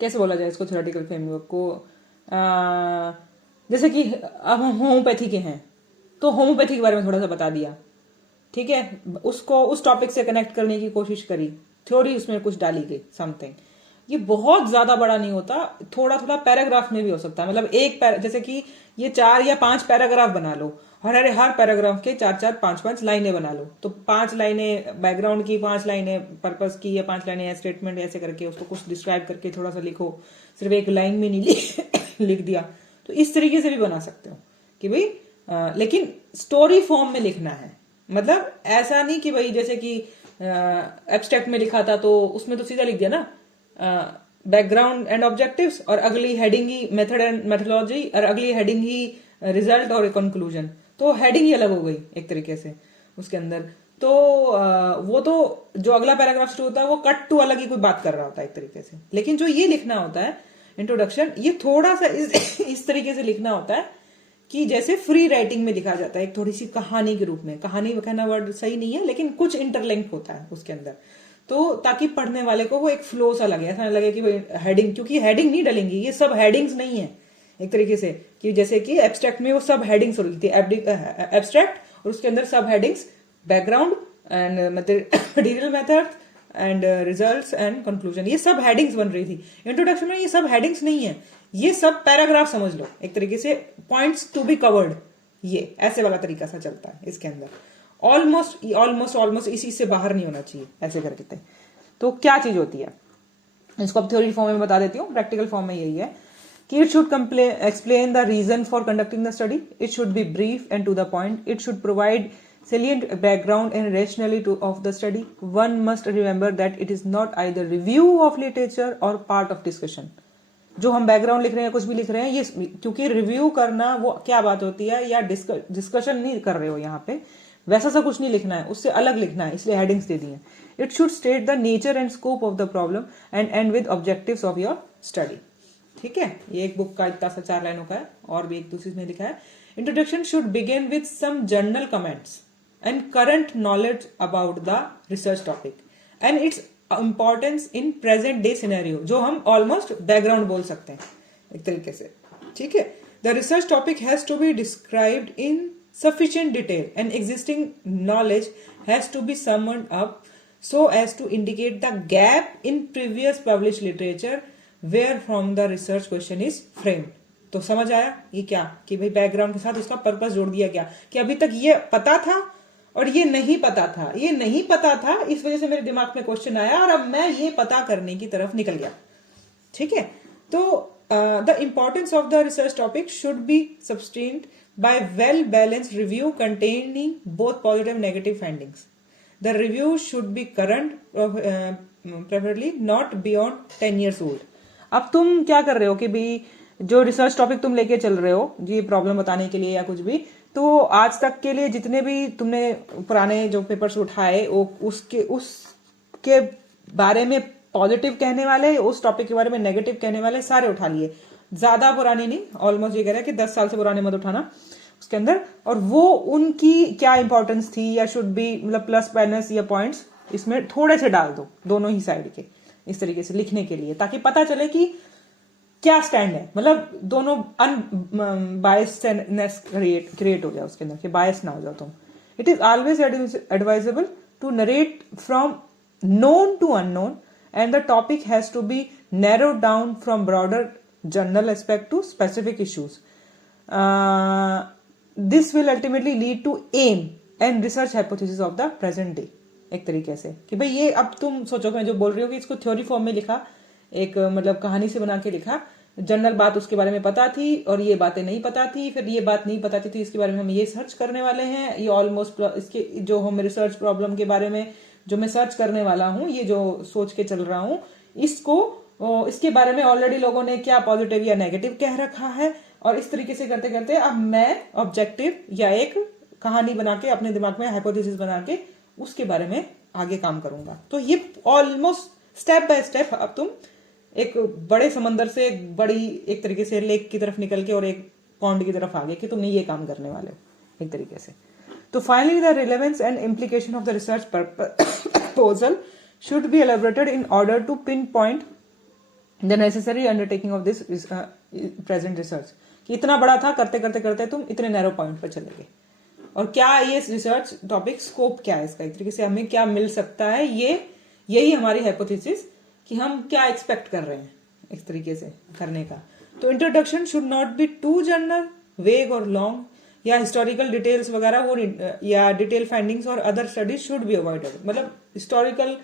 कैसे बोला जाए इसको, थ्योरेटिकल फ्रेमवर्क को, जैसे कि अब हम होम्योपैथी के हैं तो होम्योपैथी के बारे में थोड़ा सा बता दिया, ठीक है, उसको उस टॉपिक से कनेक्ट करने की कोशिश करी, थ्योरी उसमें कुछ डाली गई समथिंग। ये बहुत ज्यादा बड़ा नहीं होता, थोड़ा थोड़ा पैराग्राफ में भी हो सकता है, मतलब जैसे कि ये 4 या 5 पैराग्राफ बना लो, हर पैराग्राफ के 4-4, 5-5 लाइनें बना लो। तो 5 लाइनें बैकग्राउंड की, 5 लाइनें पर्पस की, या 5 लाइनें स्टेटमेंट, ऐसे करके उसको कुछ डिस्क्राइब करके थोड़ा सा लिखो, सिर्फ एक लाइन में नहीं लिख दिया। तो इस तरीके से भी बना सकते हो कि भाई लेकिन स्टोरी फॉर्म में लिखना है, मतलब ऐसा नहीं कि भाई जैसे कि एब्स्ट्रैक्ट में लिखा था तो उसमें तो सीधा लिख दिया ना बैकग्राउंड एंड ऑब्जेक्टिव्स, और अगली heading he method and methodology, और अगली हेडिंग ही रिजल्ट और कंक्लूजन। तो हेडिंग ही अलग हो गई एक तरीके से उसके अंदर। तो वो तो जो अगला पैराग्राफ शुरू होता है वो कट टू अलग ही कोई बात कर रहा होता है एक तरीके से। लेकिन जो ये लिखना होता है इंट्रोडक्शन, ये थोड़ा सा इस तरीके से लिखना होता है कि जैसे फ्री राइटिंग में लिखा जाता है, एक थोड़ी सी कहानी के रूप में। कहानी कहना वर्ड सही नहीं है, लेकिन कुछ इंटरलिंक होता है उसके अंदर, तो ताकि पढ़ने वाले को वो एक फ्लो सा लगे, ऐसा लगे कि भाई हेडिंग, क्योंकि हेडिंग नहीं डलेंगी, ये सब हेडिंग्स नहीं है एक तरीके से, कि जैसे कि एब्स्ट्रैक्ट में वो सब हेडिंग्स होती है, एब्स्ट्रैक्ट और उसके अंदर सब headings background and material method and results and conclusion, ये सब हेडिंग्स बन रही थी। इंट्रोडक्शन में ये सब हेडिंग्स नहीं है, ये सब पैराग्राफ समझ लो एक तरीके से, पॉइंट्स टू बी कवर्ड, ये ऐसे वाला तरीका सा चलता है इसके अंदर। ऑलमोस्ट इसी से बाहर नहीं होना चाहिए ऐसे करके। तो क्या चीज होती है, इसको अब थ्योरी फॉर्म में बता देती हूँ, प्रैक्टिकल फॉर्म में यही है कि it should explain the reason for conducting the study, it should be brief and to the point, it should provide salient background and rationality of the study. One must remember that it is not either review of literature or part of discussion. जो हम background लिख रहे हैं, कुछ भी लिख रहे हैं, ये क्योंकि रिव्यू करना वो क्या बात होती है, या डिस्कशन नहीं कर रहे हो यहाँ पे, वैसा सा कुछ नहीं लिखना है, उससे अलग लिखना है, इसलिए हेडिंग्स दे दी हैं। It should state the nature and scope of the problem and and with objectives of your study. ठीक है, ये एक बुक का इतना सा 4 लाइनों का है, और भी एक दूसरी में लिखा है। Introduction should begin with some journal comments and current knowledge about the research topic and its importance in present day scenario, जो हम almost background बोल सकते हैं एक तरीके से। ठीक है, the research topic has to be described in sufficient detail and existing knowledge has to be summed up so as to indicate the gap in previous published literature where from the research question is framed। तो समझ आया ये क्या, कि भाई background के साथ उसका पर्पस जोड़ दिया गया, कि अभी तक ये पता था और ये नहीं पता था, ये नहीं पता था, इस वजह से मेरे दिमाग में क्वेश्चन आया और अब मैं ये पता करने की तरफ निकल गया। ठीक है, तो the importance of the research topic should be substantiated by well balanced review containing both positive negative findings. The review should be current, preferably not beyond 10 years old। अब तुम क्या कर रहे हो कि भाई जो रिसर्च टॉपिक तुम लेके चल रहे हो, जी प्रॉब्लम बताने के लिए या कुछ भी, तो आज तक के लिए जितने भी तुमने पुराने जो पेपर्स उठाए उसके बारे में पॉजिटिव कहने वाले, उस टॉपिक के बारे में नेगेटिव कहने वाले सारे उठा लिए। ज्यादा पुरानी नहीं, ऑलमोस्ट ये कह रहा है कि 10 साल से पुराने मत उठाना उसके अंदर। और वो उनकी क्या इंपॉर्टेंस थी या शुड बी, मतलब प्लस माइनस या पॉइंट्स इसमें थोड़े से डाल दो दोनों ही साइड के, इस तरीके से लिखने के लिए, ताकि पता चले कि क्या स्टैंड है, मतलब दोनों अनबायसनेस क्रिएट हो जाए उसके अंदर, कि बायस ना हो जाओ तुम। It is always advisable to narrate from known to unknown, and the topic has to be narrowed down from broader general aspect to specific issues. This will ultimately lead to aim and research hypothesis of the present day. एक तरीके से कि भाई ये अब तुम सोचो कि मैं जो बोल रही हूँ कि इसको थ्योरी फॉर्म में लिखा, एक मतलब कहानी से बना के लिखा, जनरल बात उसके बारे में पता थी और ये बातें नहीं पता थी, फिर ये बात नहीं पता थी तो इसके बारे में हम ये सर्च करने वाले हैं, ये ऑलमोस्ट इसके जो हम रिसर्च प्रॉब्लम के बारे में जो मैं सर्च करने वाला हूं, ये जो सोच के चल रहा हूं, इसके बारे में ऑलरेडी लोगों ने क्या पॉजिटिव या नेगेटिव कह रखा है, और इस तरीके से करते करते अब मैं ऑब्जेक्टिव या एक कहानी बना के अपने दिमाग में हाइपोथेसिस बना के उसके बारे में आगे काम करूंगा। तो ये ऑलमोस्ट स्टेप बाय स्टेप अब तुम एक बड़े समंदर से एक बड़ी एक तरीके से लेक की तरफ निकल के और एक पॉन्ड की तरफ आगे कि तुम ये काम करने वाले हो एक तरीके से। तो finally the relevance and implication of the research proposal should be elaborated in order to pinpoint the necessary undertaking of this present research। कि इतना बड़ा था, करते करते करते तुम इतने नैरो पॉइंट पर चले गए, और क्या ये रिसर्च टॉपिक स्कोप क्या है इसका, एक तरीके से हमें क्या मिल सकता है, यही हमारी हाइपोथेसिस कि हम क्या एक्सपेक्ट कर रहे हैं इस तरीके से करने का। तो introduction should not be too general, vague और लॉन्ग, या हिस्टोरिकल डिटेल्स वगैरह वो या डिटेल फाइंडिंग्स और other studies should be avoided. मतलब हिस्टोरिकल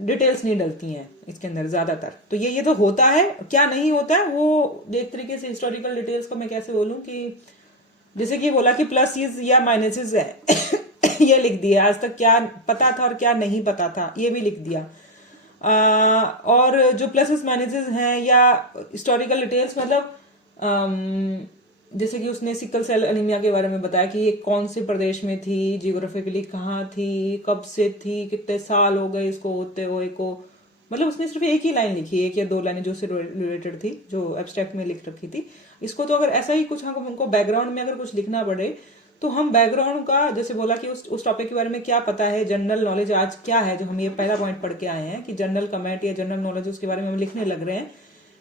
डिटेल्स नहीं डलती हैं इसके अंदर ज्यादातर। तो ये तो होता है, क्या नहीं होता है वो एक तरीके से हिस्टोरिकल डिटेल्स को मैं कैसे बोलूं कि जैसे कि बोला कि प्लस या माइनसेस है ये लिख दिया, आज तक क्या पता था और क्या नहीं पता था ये भी लिख दिया। और जो प्लसेस माइनसेस हैं या हिस्टोरिकल डिटेल्स, मतलब जैसे कि उसने सिकल सेल एनीमिया के बारे में बताया कि ये कौन से प्रदेश में थी, जियोग्राफिकली कहाँ थी, कब से थी, कितने साल हो गए इसको होते हुए को। मतलब उसने सिर्फ एक ही लाइन लिखी, एक या दो लाइनें जो से रिलेटेड थी, जो एब्स्ट्रैक्ट में लिख रखी थी। इसको तो अगर ऐसा ही कुछ हमको बैकग्राउंड में अगर कुछ लिखना पड़े तो हम बैकग्राउंड का, जैसे बोला कि उस टॉपिक के बारे में क्या पता है, जनरल नॉलेज आज क्या है, जो हम ये पहला पॉइंट पढ़ के आए हैं कि जनरल कमेंट या जनरल नॉलेज उसके बारे में हम लिखने लग रहे हैं।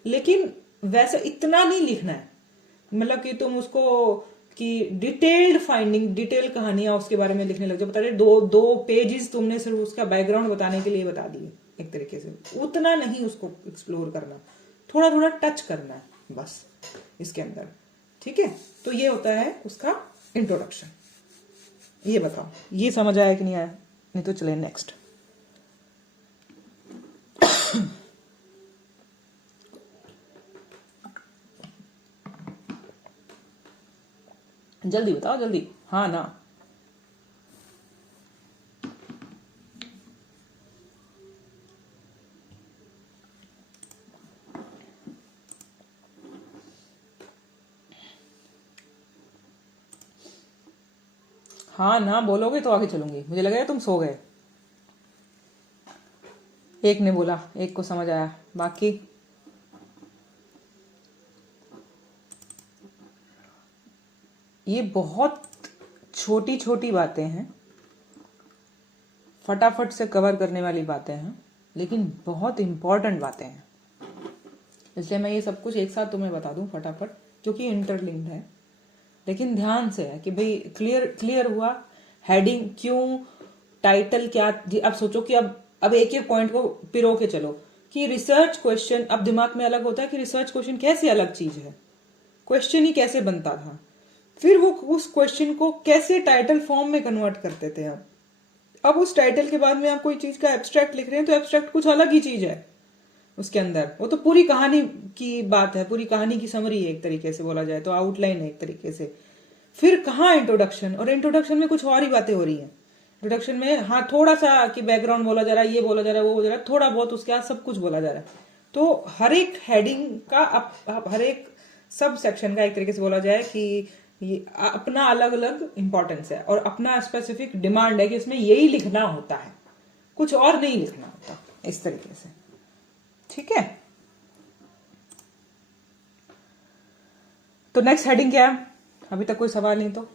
लेकिन वैसे इतना नहीं लिखना है, मतलब कि तुम उसको कि डिटेल्ड फाइंडिंग, डिटेल कहानियां उसके बारे में लिखने लग जाओ। बता रहे दो पेजेस तुमने सिर्फ उसका बैकग्राउंड बताने के लिए बता दिए एक तरीके से, उतना नहीं उसको एक्सप्लोर करना, थोड़ा थोड़ा टच करना है बस इसके अंदर। ठीक है, तो ये होता है उसका इंट्रोडक्शन। ये बताओ ये समझ आया कि नहीं आया? नहीं तो चले नेक्स्ट। जल्दी बताओ जल्दी, हाँ ना। हाँ ना बोलोगे तो आगे चलूंगी। मुझे लगा तुम सो गए। एक ने बोला, एक को समझ आया, बाकी ये बहुत छोटी छोटी बातें हैं, फटाफट से कवर करने वाली बातें हैं, लेकिन बहुत इंपॉर्टेंट बातें हैं। इसलिए मैं ये सब कुछ एक साथ तुम्हें बता दूं फटाफट, जो कि इंटरलिंक्ड है, लेकिन ध्यान से है कि भाई क्लियर हुआ। हेडिंग क्यों, टाइटल क्या। अब सोचो कि अब एक एक पॉइंट को पिरो के चलो कि रिसर्च क्वेश्चन, अब दिमाग में अलग होता है कि रिसर्च क्वेश्चन कैसे अलग चीज है, क्वेश्चन ही कैसे बनता था, फिर वो उस क्वेश्चन को कैसे टाइटल फॉर्म में कन्वर्ट करते थे। अब उस टाइटल के बाद में आप कोई चीज का एब्स्ट्रैक्ट लिख रहे हैं तो एब्स्ट्रैक्ट कुछ अलग ही चीज है उसके अंदर, वो तो पूरी कहानी की बात है, पूरी कहानी की समरी है एक तरीके से बोला जाए तो, आउटलाइन है एक तरीके से। फिर कहाँ इंट्रोडक्शन, और इंट्रोडक्शन में कुछ और ही बातें हो रही हैं। इंट्रोडक्शन में हाँ थोड़ा सा कि बैकग्राउंड बोला जा रहा है, ये बोला जा रहा है, वो बोला जा रहा है, थोड़ा बहुत उसके बाद सब कुछ बोला जा रहा है। तो हर एक हेडिंग का हर एक सब सेक्शन का एक तरीके से बोला जाए कि ये अपना अलग अलग इंपॉर्टेंस है और अपना स्पेसिफिक डिमांड है कि इसमें यही लिखना होता है, कुछ और नहीं लिखना होता, इस तरीके से। ठीक है, तो नेक्स्ट हेडिंग क्या है? अभी तक कोई सवाल नहीं तो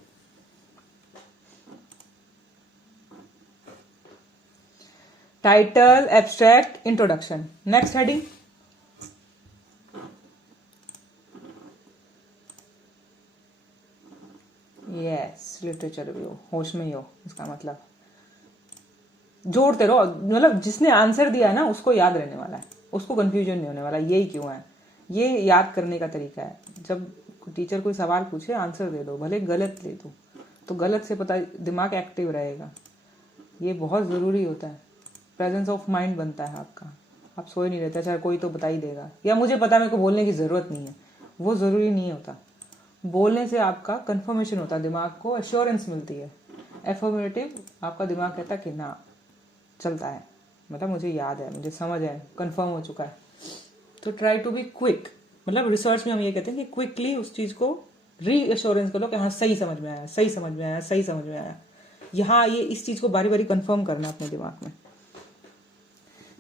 title, abstract, introduction. Next heading yes, literature review. होश में ही हो, इसका मतलब जोड़ते रहो, मतलब जिसने आंसर दिया है ना उसको याद रहने वाला है, उसको कंफ्यूजन नहीं होने वाला। यही क्यों है, ये याद करने का तरीका है। जब टीचर कोई सवाल पूछे आंसर दे दो, भले गलत दे दो, तो गलत से पता दिमाग एक्टिव रहेगा। ये बहुत ज़रूरी होता है, प्रेजेंस ऑफ माइंड बनता है आपका। आप सोए नहीं रहते, अच्छा कोई तो बता ही देगा, या मुझे पता मेरे को बोलने की ज़रूरत नहीं है, वो ज़रूरी नहीं होता। बोलने से आपका कंफर्मेशन होता है, दिमाग को एश्योरेंस मिलती है। एफर्मेटिव आपका दिमाग कहता है कि ना चलता है, मतलब मुझे याद है, मुझे समझ है, कंफर्म हो चुका है। तो ट्राई टू बी क्विक, मतलब रिसर्च में हम ये कहते हैं कि क्विकली उस चीज़ को री एश्योरेंस करो कि हाँ सही समझ में आया, सही समझ में आया, सही समझ में आया। यहाँ ये इस चीज़ को बारी बारी कंफर्म करना अपने दिमाग में।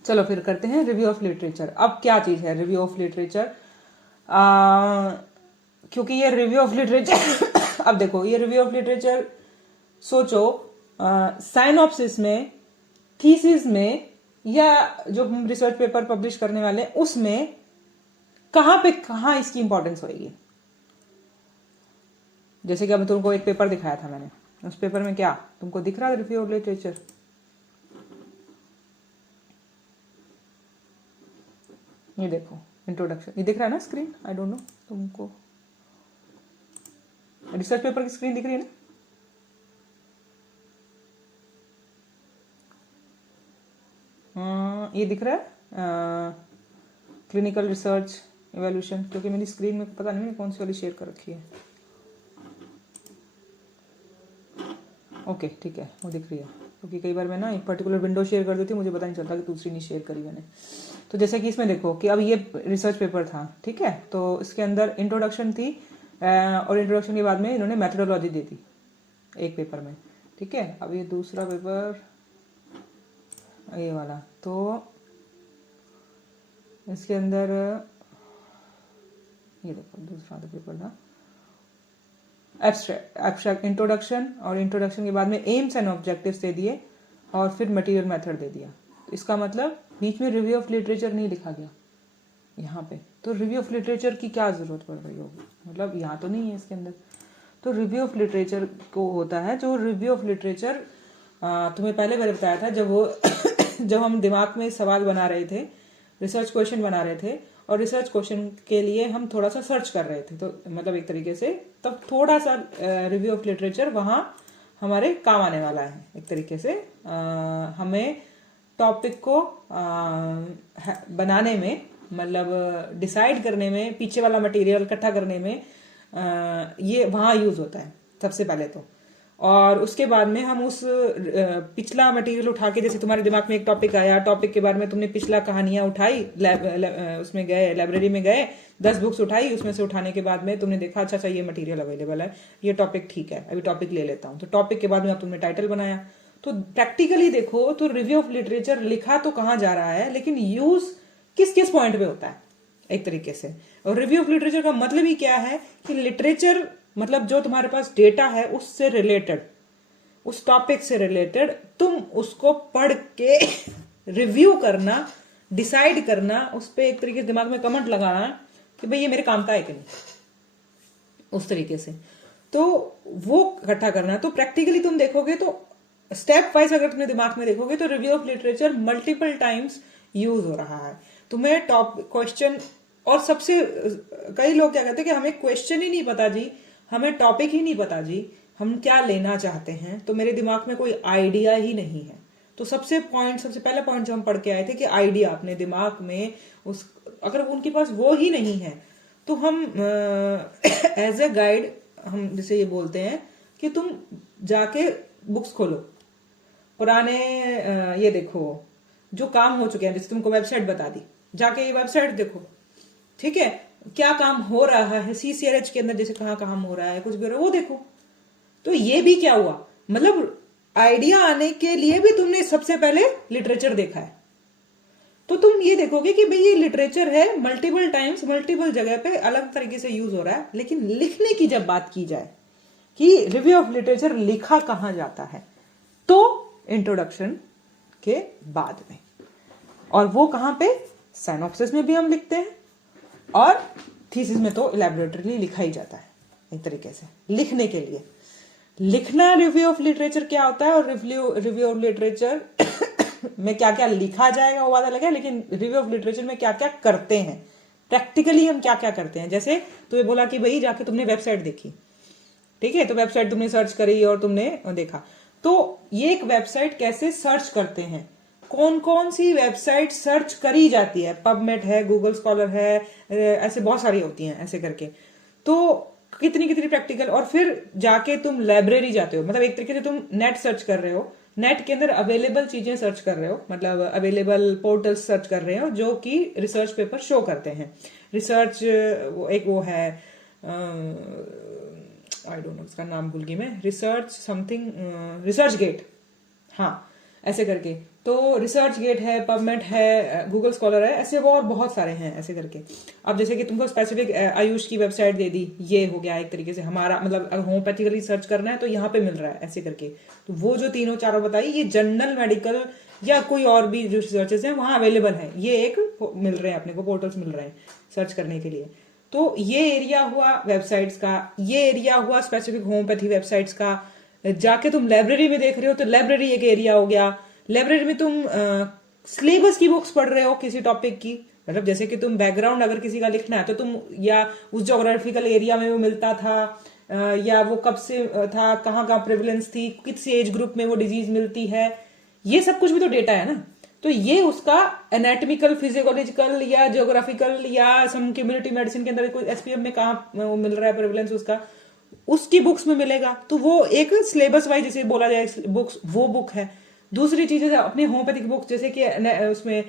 चलो फिर करते हैं रिव्यू ऑफ लिटरेचर। अब क्या चीज़ है रिव्यू ऑफ लिटरेचर? क्योंकि ये रिव्यू ऑफ लिटरेचर अब देखो, ये रिव्यू ऑफ लिटरेचर सोचो साइनॉप्सिस में, थीसिस में, या जो हम रिसर्च पेपर पब्लिश करने वाले हैं उसमें कहाँ इसकी इंपॉर्टेंस होगी। जैसे कि अब तुमको एक पेपर दिखाया था मैंने, उस पेपर में क्या तुमको दिख रहा है रिव्यू ऑफ लिटरेचर? ये देखो इंट्रोडक्शन, ये दिख रहा है ना स्क्रीन? आई डोंट नो तुमको रिसर्च पेपर की स्क्रीन दिख रही है ना? ये दिख रहा है क्लिनिकल रिसर्च इवैल्यूएशन, क्योंकि मेरी स्क्रीन में पता नहीं मैंने कौन सी वाली शेयर कर रखी है। ओके ठीक है, वो दिख रही है, क्योंकि कई बार मैं ना एक पर्टिकुलर विंडो शेयर कर देती हूँ, मुझे पता नहीं चलता कि दूसरी नहीं शेयर करी मैंने। तो जैसे कि इसमें देखो कि अब ये रिसर्च पेपर था, ठीक है, तो इसके अंदर इंट्रोडक्शन थी, और इंट्रोडक्शन के बाद में इन्होंने मैथडोलॉजी दी थी एक पेपर में, ठीक है। अब ये दूसरा पेपर, ये वाला, तो इसके अंदर ये देखो दूसरा तो पेपर था एब्स्ट्रैक्ट इंट्रोडक्शन, और इंट्रोडक्शन के बाद में एम्स एंड ऑब्जेक्टिव्स दे दिए, और फिर मटेरियल मेथड दे दिया। इसका मतलब बीच में रिव्यू ऑफ लिटरेचर नहीं लिखा गया यहाँ पे। तो रिव्यू ऑफ लिटरेचर की क्या जरूरत पड़ रही होगी, मतलब यहाँ तो नहीं है इसके अंदर। तो रिव्यू ऑफ लिटरेचर को होता है, जो रिव्यू ऑफ लिटरेचर तुम्हें पहले मैंने बताया था, जब वो जब हम दिमाग में सवाल बना रहे थे, रिसर्च क्वेश्चन बना रहे थे, और रिसर्च क्वेश्चन के लिए हम थोड़ा सा सर्च कर रहे थे, तो मतलब एक तरीके से तब थोड़ा सा रिव्यू ऑफ लिटरेचर वहाँ हमारे काम आने वाला है। एक तरीके से हमें टॉपिक को बनाने में, मतलब डिसाइड करने में, पीछे वाला मटेरियल इकट्ठा करने में ये वहाँ यूज होता है सबसे पहले तो। और उसके बाद में हम उस पिछला मटेरियल उठा के, जैसे तुम्हारे दिमाग में एक टॉपिक आया, टॉपिक के बाद में तुमने पिछला कहानियां उठाई, उसमें गए, लाइब्रेरी में गए, 10 बुक्स उठाई, उसमें से उठाने के बाद में तुमने देखा अच्छा ये मटेरियल अवेलेबल है, ये टॉपिक ठीक है, अभी टॉपिक ले लेता हूँ। तो टॉपिक के बाद में अब तुमने टाइटल बनाया। तो प्रैक्टिकली देखो तो रिव्यू ऑफ लिटरेचर लिखा तो कहाँ जा रहा है, लेकिन यूज किस किस पॉइंट पे होता है एक तरीके से। और रिव्यू ऑफ लिटरेचर का मतलब ही क्या है कि लिटरेचर मतलब जो तुम्हारे पास डेटा है उससे रिलेटेड, उस टॉपिक से रिलेटेड तुम उसको पढ़ के रिव्यू करना, डिसाइड करना, उस पर एक तरीके से दिमाग में कमेंट लगाना कि भाई ये मेरे काम का है कि नहीं, उस तरीके से। तो वो इकट्ठा करना। तो प्रैक्टिकली तुम देखोगे तो स्टेप वाइज अगर तुमने दिमाग में देखोगे तो review of literature multiple times use हो रहा है। तुम्हें टॉप क्वेश्चन, और सबसे कई लोग क्या कहते हैं कि हमें क्वेश्चन ही नहीं पता जी, हमें टॉपिक ही नहीं पता जी, हम क्या लेना चाहते हैं, तो मेरे दिमाग में कोई आइडिया ही नहीं है। तो सबसे पहला पॉइंट जो हम पढ़ के आए थे कि आइडिया अपने दिमाग में, उस अगर उनके पास वो ही नहीं है तो हम एज ए गाइड हम जैसे ये बोलते हैं कि तुम जाके बुक्स खोलो, पुराने ये देखो जो काम हो चुके हैं, जैसे तुमको वेबसाइट बता दी, जाके ये वेबसाइट देखो, ठीक है, क्या काम हो रहा है CCRH के अंदर, जैसे कहाँ काम हो रहा है, कुछ भी हो रहा है वो देखो। तो ये भी क्या हुआ, मतलब आइडिया आने के लिए भी तुमने सबसे पहले लिटरेचर देखा है। तो तुम ये देखोगे कि भाई ये लिटरेचर है, मल्टीपल टाइम्स मल्टीपल जगह पे अलग तरीके से यूज हो रहा है, लेकिन लिखने की जब बात की जाए कि रिव्यू ऑफ लिटरेचर लिखा कहां जाता है, तो इंट्रोडक्शन के बाद में, और वो कहां पे, साइनॉप्सिस में भी हम लिखते हैं और थीसिस में तो इलैबोरेटरली लिखा ही जाता है एक तरीके से लिखने के लिए। लिखना रिव्यू ऑफ लिटरेचर क्या होता है, और रिव्यू ऑफ लिटरेचर में क्या क्या लिखा जाएगा वो बात अलग है, लेकिन रिव्यू ऑफ लिटरेचर में क्या क्या करते हैं, प्रैक्टिकली हम क्या क्या करते हैं। जैसे तुम्हें बोला कि भाई जाके तुमने वेबसाइट देखी, ठीक है, तो वेबसाइट तुमने सर्च करी और तुमने देखा, तो ये एक वेबसाइट कैसे सर्च करते हैं, कौन कौन सी वेबसाइट सर्च करी जाती है, पबमेड है, गूगल स्कॉलर है, ऐसे बहुत सारी होती हैं ऐसे करके, तो कितनी कितनी प्रैक्टिकल। और फिर जाके तुम लाइब्रेरी जाते हो, मतलब एक तरीके से तुम नेट सर्च कर रहे हो, नेट के अंदर अवेलेबल चीजें सर्च कर रहे हो, मतलब अवेलेबल पोर्टल्स सर्च कर रहे हो जो कि रिसर्च पेपर शो करते हैं। रिसर्च एक वो है, आई डोंट नो उसका नाम भूल गई मैं, रिसर्च समथिंग, रिसर्च गेट, हाँ ऐसे करके, तो रिसर्च गेट है, पबमेड है, गूगल स्कॉलर है, ऐसे और बहुत सारे हैं ऐसे करके। अब जैसे कि तुमको स्पेसिफिक आयुष की वेबसाइट दे दी, ये हो गया एक तरीके से हमारा, मतलब अगर होम्योपैथिकली सर्च करना है तो यहाँ पे मिल रहा है ऐसे करके। तो वो जो तीनों चारों बताई, ये जनरल मेडिकल या कोई और भी जो रिसर्चेस हैं वहाँ अवेलेबल है, ये एक मिल रहे हैं अपने को, पोर्टल्स मिल रहे हैं सर्च करने के लिए। तो ये एरिया हुआ वेबसाइट्स का, ये एरिया हुआ स्पेसिफिक होम्योपैथी वेबसाइट्स का। जाके तुम लाइब्रेरी में देख रहे हो तो लाइब्रेरी एक एरिया हो गया। लाइब्रेरी में तुम सिलेबस की बुक्स पढ़ रहे हो किसी टॉपिक की, मतलब जैसे कि तुम बैकग्राउंड अगर किसी का लिखना है तो तुम, या उस जोग्राफिकल एरिया में वो मिलता था, या वो कब से था, कहाँ कहाँ प्रेवलेंस थी, किस एज ग्रुप में वो डिजीज मिलती है, ये सब कुछ भी तो डेटा है ना। तो ये उसका एनाटॉमिकल, फिजियोलॉजिकल या ज्योग्राफिकल या सम कम्युनिटी मेडिसिन के अंदर कोई एसपीएम में कहाँ मिल रहा है प्रेवलेंस उसका, उसकी बुक्स में मिलेगा। तो वो एक सिलेबस वाइज जिसे बोला जाए बुक्स, वो बुक है। दूसरी चीजें अपनी होम्योपैथिक बुक्स, जैसे कि उसमें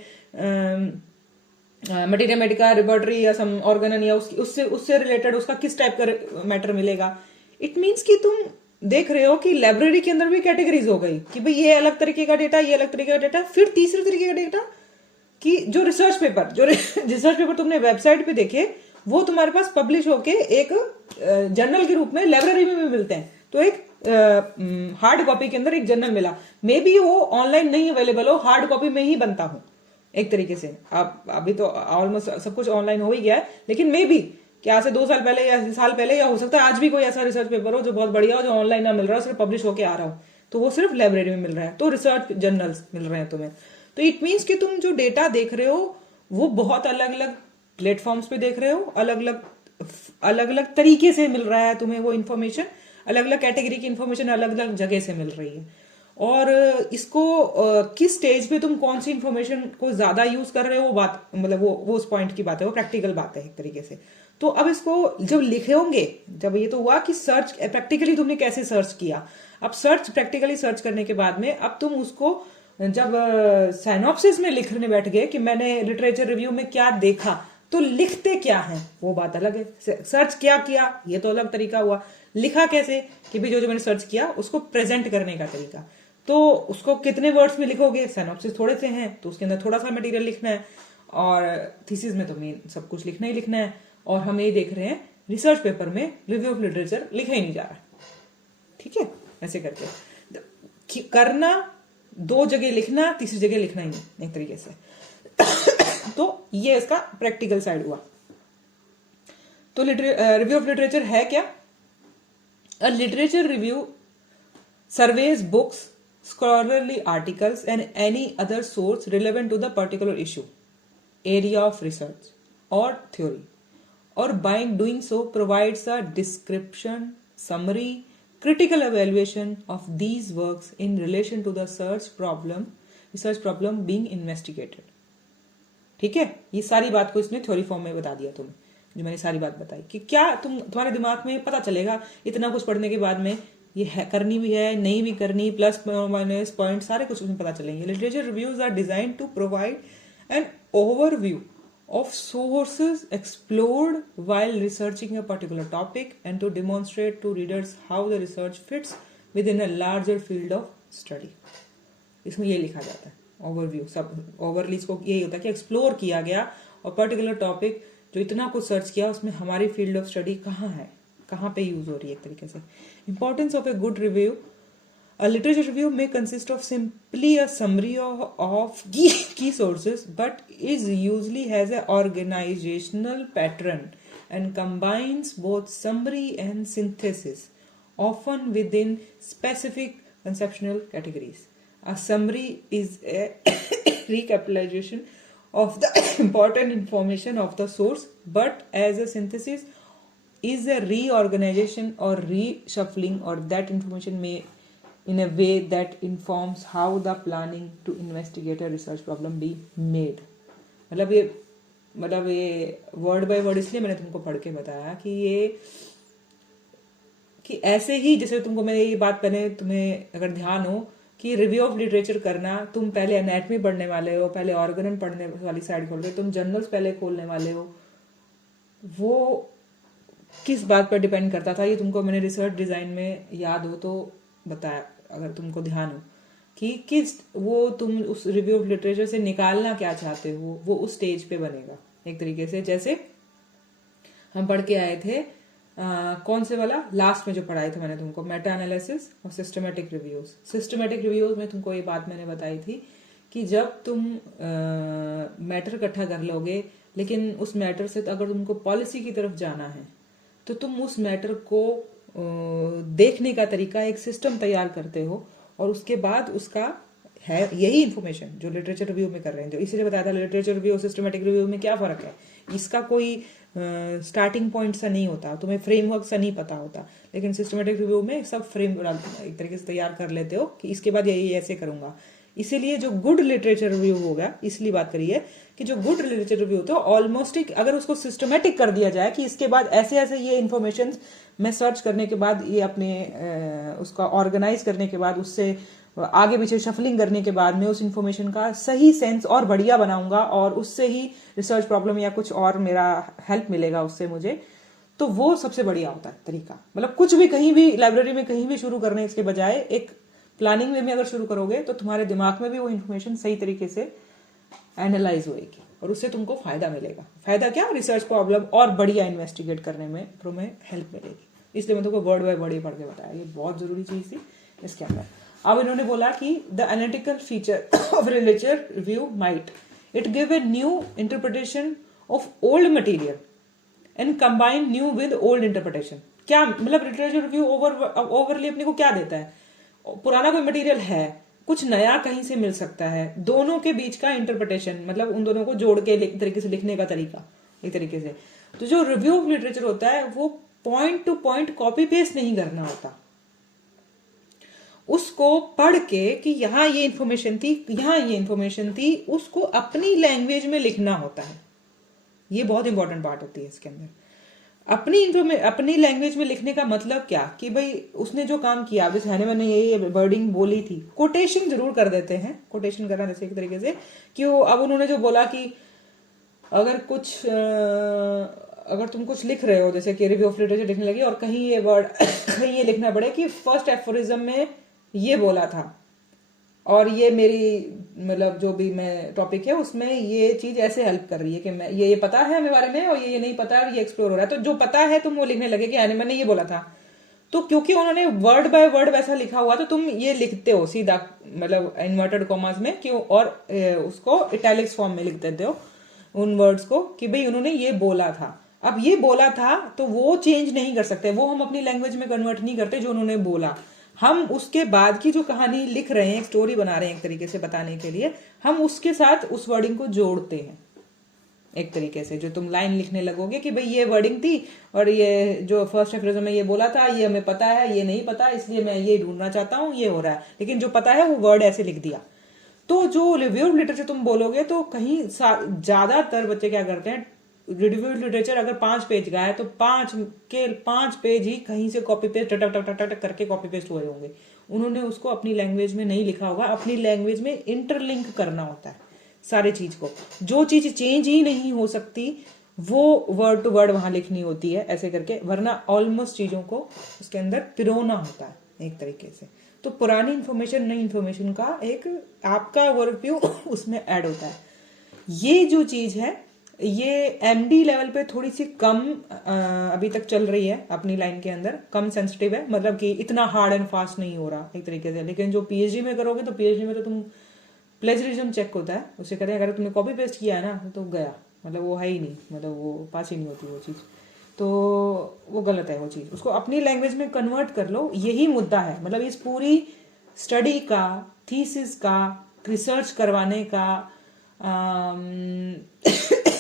मटीरिया मेडिका, रिबर्टरी या सम ऑर्गन या उससे रिलेटेड उसका किस टाइप का मैटर मिलेगा। इट मीन्स कि तुम देख रहे हो कि लाइब्रेरी के अंदर भी कैटेगरीज हो गई कि भाई ये अलग तरीके का डेटा, ये अलग तरीके का डेटा। फिर तीसरे तरीके का डेटा कि जो रिसर्च पेपर तुमने वेबसाइट पे देखे, वो तुम्हारे पास पब्लिश होके एक जर्नल के रूप में लाइब्रेरी में भी मिलते हैं। तो एक हार्ड कॉपी के अंदर एक जर्नल मिला, मे बी वो ऑनलाइन नहीं अवेलेबल हो, हार्ड कॉपी में ही बनता हो एक तरीके से। अब अभी तो ऑलमोस्ट सब कुछ ऑनलाइन हो ही गया है, लेकिन मे बी कि आज से 2 साल पहले या साल पहले, या हो सकता है आज भी कोई ऐसा रिसर्च पेपर हो जो बहुत बढ़िया हो, जो ऑनलाइन ना मिल रहा हो, सिर्फ पब्लिश होके आ रहा हो, तो वो सिर्फ लाइब्रेरी में मिल रहा है। तो रिसर्च जर्नल्स मिल रहे हैं तुम्हें। तो इट मीन्स कि तुम जो डेटा देख रहे हो वो बहुत अलग अलग प्लेटफॉर्म्स पे देख रहे हो, अलग अलग तरीके से मिल रहा है तुम्हें वो इन्फॉर्मेशन, अलग अलग कैटेगरी की इन्फॉर्मेशन अलग अलग जगह से मिल रही है। और इसको किस स्टेज पे तुम कौन सी इन्फॉर्मेशन को ज्यादा यूज कर रहे हो, वो बात, मतलब वो उस पॉइंट की बात है, वो प्रैक्टिकल बात है एक तरीके से। तो अब इसको जब लिखे होंगे, जब ये तो हुआ कि सर्च प्रैक्टिकली तुमने कैसे सर्च किया, अब सर्च प्रैक्टिकली सर्च करने के बाद में अब तुम उसको जब साइनॉप्सिस में लिखने बैठ गए कि मैंने लिटरेचर रिव्यू में क्या देखा, तो लिखते क्या है वो बात अलग है। सर्च क्या किया ये तो अलग तरीका हुआ, लिखा कैसे कि भाई जो मैंने सर्च किया उसको प्रेजेंट करने का तरीका। तो उसको कितने वर्ड्स में लिखोगे, साइनॉप्सिस थोड़े से हैं तो उसके अंदर थोड़ा सा मटेरियल लिखना है, और थीसिस में तो मेन सब कुछ लिखना ही लिखना है। और हम ये देख रहे हैं रिसर्च पेपर में रिव्यू ऑफ लिटरेचर लिखा ही नहीं जा रहा, ठीक है, ऐसे करके करना, 2 जगह लिखना, तीसरी जगह लिखना ही नहीं एक तरीके से। तो ये इसका प्रैक्टिकल साइड हुआ। तो रिव्यू ऑफ लिटरेचर है क्या? अ literature review surveys books, scholarly articles and any other source relevant to the particular issue, area of research or theory, or by doing so provides a description, summary, critical evaluation of these works in relation to the research problem being investigated. ठीक है, ये सारी बात को इसने theory form में बता दिया तुम्हें, जो मैंने सारी बात बताई कि क्या तुम्हारे दिमाग में पता चलेगा इतना कुछ पढ़ने के बाद में, ये है, करनी भी है नहीं भी करनी, प्लस माइनस पॉइंट सारे कुछ उसमें पता चलेंगे। Literature reviews are design to provide an overview of sources explored while researching a particular topic and to demonstrate to readers how the research fits within a larger field of study. इसमें ये लिखा जाता है overview, सब ओवरलीज को यही होता है कि एक्सप्लोर किया गया और पर्टिकुलर टॉपिक जो इतना कुछ सर्च किया उसमें हमारी फील्ड ऑफ स्टडी कहाँ है, कहाँ पे यूज हो रही है एक तरीके से. Importance of a good review. A literature review may consist of simply a summary of key sources, but is usually has an organizational pattern and combines both summary and synthesis, often within specific conceptual categories. A summary is a recapitulation of the important information of the source, but as a synthesis is a reorganization or reshuffling or that information may in a way that informs how the planning to investigate a research problem be made. मतलब ये word by word इसलिए मैंने तुमको पढ़ के बताया कि ये कि ऐसे ही जैसे तुमको मैंने ये बात पहले तुम्हें अगर ध्यान हो कि रिव्यू ऑफ लिटरेचर करना, तुम पहले एनाटमी पढ़ने वाले हो, पहले ऑर्गन पढ़ने वाली साइड खोल रहे हो, तुम जर्नल्स पहले खोलने वाले हो, वो किस बात पर डिपेंड करता था ये तुमको मैंने रिसर्च डिजाइन में याद हो तो बताया, अगर तुमको ध्यान हो कि किस वो तुम उस रिव्यू ऑफ लिटरेचर से निकालना क्या चाहते हो, वो उस स्टेज पे बनेगा एक तरीके से. जैसे हम पढ़ के आए थे कौन से वाला लास्ट में जो पढ़ाए थे मैंने तुमको, मेटा एनालिसिस और सिस्टमेटिक रिव्यूज. सिस्टमेटिक रिव्यूज में तुमको ये बात मैंने बताई थी कि जब तुम मैटर इकट्ठा कर लोगे, लेकिन उस मैटर से अगर तुमको पॉलिसी की तरफ जाना है तो तुम उस मैटर को देखने का तरीका एक सिस्टम तैयार करते हो और उसके बाद उसका है यही इन्फॉर्मेशन जो लिटरेचर रिव्यू में कर रहे हैं. जो इसीलिए बताया था लिटरेचर रिव्यू और सिस्टमेटिक रिव्यू में क्या फर्क है. इसका कोई स्टार्टिंग पॉइंट सा नहीं होता, तुम्हें फ्रेमवर्क सा नहीं पता होता, लेकिन सिस्टमेटिक रिव्यू में सब फ्रेम एक तरीके से तैयार कर लेते हो कि इसके बाद यही ऐसे करूंगा. इसीलिए जो गुड लिटरेचर रिव्यू होगा, इसलिए बात करिए कि जो गुड लिटरेचर रिव्यू होता है ऑलमोस्ट अगर उसको सिस्टमेटिक कर दिया जाए कि इसके बाद ऐसे ऐसे ये इन्फॉर्मेशन मैं सर्च करने के बाद ये अपने उसका ऑर्गेनाइज करने के बाद उससे आगे पीछे शफलिंग करने के बाद में उस इन्फॉर्मेशन का सही सेंस और बढ़िया बनाऊंगा और उससे ही रिसर्च प्रॉब्लम या कुछ और मेरा हेल्प मिलेगा उससे मुझे, तो वो सबसे बढ़िया होता है तरीका. मतलब कुछ भी कहीं भी लाइब्रेरी में कहीं भी शुरू करने इसके बजाय एक प्लानिंग वे में अगर शुरू करोगे तो तुम्हारे दिमाग में भी वो इन्फॉर्मेशन सही तरीके से एनालाइज होएगी और उससे तुमको फायदा मिलेगा. फायदा क्या, रिसर्च प्रॉब्लम और बढ़िया इन्वेस्टिगेट करने में तुम्हें हेल्प मिलेगी. इसलिए मैं तुमको वर्ड बाय वर्ड ही पढ़ के बताया, ये बहुत जरूरी चीज थी इसके अंदर. अब इन्होंने बोला कि the analytical feature of literature review might it give a new interpretation of old material and combine new with old interpretation. क्या मतलब लिटरेचर रिव्यू ओवरली अपने को क्या देता है, पुराना कोई मटेरियल है, कुछ नया कहीं से मिल सकता है, दोनों के बीच का इंटरप्रिटेशन मतलब उन दोनों को जोड़ के एक तरीके से लिखने का तरीका एक तरीके से. तो जो रिव्यू ऑफ लिटरेचर होता है वो point two point copy paste नहीं करना होता, उसको पढ़ के कि यहाँ ये इन्फॉर्मेशन थी, यहाँ ये इन्फॉर्मेशन थी, उसको अपनी लैंग्वेज में लिखना होता है. ये बहुत इंपॉर्टेंट पार्ट होती है इसके अंदर. अपनी लैंग्वेज में लिखने का मतलब क्या कि भाई उसने जो काम किया, जैसे मैंने ये वर्डिंग बोली थी, कोटेशन जरूर कर देते हैं. कोटेशन करना जैसे एक तरीके से कि अब उन्होंने जो बोला कि अगर तुम कुछ लिख रहे हो जैसे कि रिव्यू ऑफ लिटरेचर लिखने लगी और कहीं ये वर्ड कहीं ये लिखना पड़े कि फर्स्ट एफोरिज्म में ये बोला था और ये मेरी मतलब जो भी मैं टॉपिक है उसमें ये चीज ऐसे हेल्प कर रही है कि मैं ये पता है हमें बारे में और ये नहीं पता है, ये एक्सप्लोर हो रहा है. तो जो पता है तुम वो लिखने लगे कि मैंने ये बोला था, तो क्योंकि उन्होंने वर्ड बाय वर्ड वैसा लिखा हुआ तो तुम ये लिखते हो सीधा मतलब इन्वर्टेड कॉमास में क्यों और उसको इटैलिक्स फॉर्म में लिख देते हो उन वर्ड्स को कि भाई उन्होंने ये बोला था. अब ये बोला था तो वो चेंज नहीं कर सकते, वो हम अपनी लैंग्वेज में कन्वर्ट नहीं करते जो उन्होंने बोला. हम उसके बाद की जो कहानी लिख रहे हैं, एक स्टोरी बना रहे हैं एक तरीके से बताने के लिए, हम उसके साथ उस वर्डिंग को जोड़ते हैं एक तरीके से. जो तुम लाइन लिखने लगोगे कि भाई ये वर्डिंग थी और ये जो फर्स्ट एफरेजम में ये बोला था, ये हमें पता है, ये नहीं पता, इसलिए मैं ये ढूंढना चाहता हूँ, ये हो रहा है, लेकिन जो पता है वो वर्ड ऐसे लिख दिया. तो जो रिव्यू ऑफ लिटरेचर तुम बोलोगे तो कहीं ज्यादातर बच्चे क्या करते हैं, रिव्यू लिटरेचर अगर 5 पेज का है तो 5 पेज ही कहीं से कॉपी पेस्ट टक टक टक टक करके कॉपी पेस्ट हुए होंगे. उन्होंने उसको अपनी लैंग्वेज में नहीं लिखा होगा, अपनी लैंग्वेज में इंटरलिंक करना होता है सारे चीज को. जो चीज चेंज ही नहीं हो सकती वो वर्ड टू वर्ड वहां लिखनी होती है ऐसे करके, वरना ऑलमोस्ट चीजों को उसके अंदर पिरोना होता है एक तरीके से. तो पुरानी इन्फॉर्मेशन नई इन्फॉर्मेशन का एक आपका वर्ल्ड व्यू उसमें ऐड होता है। ये जो चीज है ये एमडी लेवल पे थोड़ी सी कम अभी तक चल रही है अपनी लाइन के अंदर, कम सेंसिटिव है, मतलब कि इतना हार्ड एंड फास्ट नहीं हो रहा एक तरीके से। लेकिन जो पीएचडी में करोगे तो पीएचडी में तो तुम प्लेजरिज्म चेक होता है, उसे कहते हैं अगर तुमने कॉपी पेस्ट किया है ना तो गया, मतलब वो है ही नहीं, मतलब वो पास ही नहीं होती वो चीज़, तो वो गलत है वो चीज़। उसको अपनी लैंग्वेज में कन्वर्ट कर लो, यही मुद्दा है। मतलब इस पूरी स्टडी का, थीसिस का, रिसर्च करवाने का,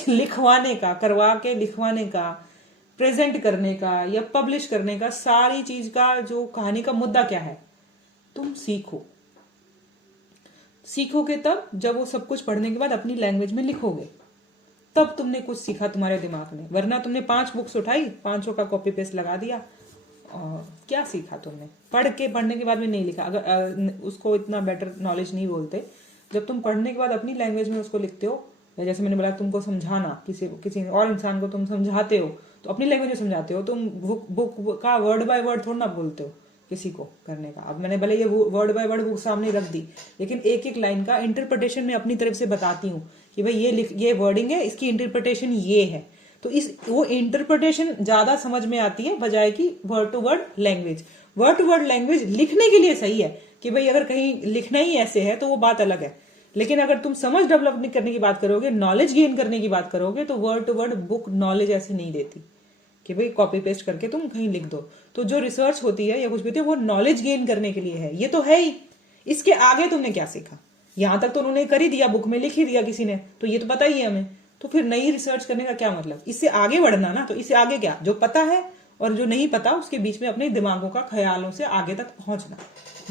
लिखवाने का, करवा के लिखवाने का, प्रेजेंट करने का या पब्लिश करने का, सारी चीज का जो कहानी का मुद्दा क्या है, तुम सीखोगे तब जब वो सब कुछ पढ़ने के बाद अपनी लैंग्वेज में लिखोगे, तब तुमने कुछ सीखा तुम्हारे दिमाग में। वरना तुमने 5 बुक्स उठाई, 5 का कॉपी पेस्ट लगा दिया, और क्या सीखा तुमने? पढ़ने के बाद में नहीं लिखा। अगर उसको इतना बेटर नॉलेज नहीं बोलते, जब तुम पढ़ने के बाद अपनी लैंग्वेज में उसको लिखते हो, या जैसे मैंने बोला तुमको समझाना, किसी और इंसान को तुम समझाते हो तो अपनी लैंग्वेज में समझाते हो, तुम बुक का वर्ड बाय वर्ड थोड़ा ना बोलते हो किसी को करने का। अब मैंने भले ये वर्ड बाय वर्ड बुक सामने रख दी, लेकिन एक एक लाइन का इंटरप्रिटेशन मैं अपनी तरफ से बताती हूँ कि भाई ये वर्डिंग है, इसकी इंटरप्रिटेशन ये है। तो वो इंटरप्रिटेशन ज्यादा समझ में आती है बजाय कि word to word language. Word to word language लिखने के लिए सही है कि भाई अगर कहीं लिखना ही ऐसे है तो वो बात अलग है, लेकिन अगर तुम समझ डेवलप करने की बात करोगे, नॉलेज गेन करने की बात करोगे, तो word to word book knowledge ऐसे नहीं देती कि भाई कॉपी पेस्ट करके तुम कहीं लिख दो। तो जो रिसर्च होती है या कुछ भी होती है वो नॉलेज गेन करने के लिए है, ये तो है ही। इसके आगे तुमने क्या सीखा? यहां तक तो उन्होंने कर ही दिया, बुक में लिख ही दिया किसी ने, तो ये तो पता ही है हमें, तो फिर नई रिसर्च करने का क्या मतलब? इससे आगे बढ़ना ना, तो इससे आगे क्या, जो पता है और जो नहीं पता उसके बीच में अपने दिमागों का ख्यालों से आगे तक पहुंचना,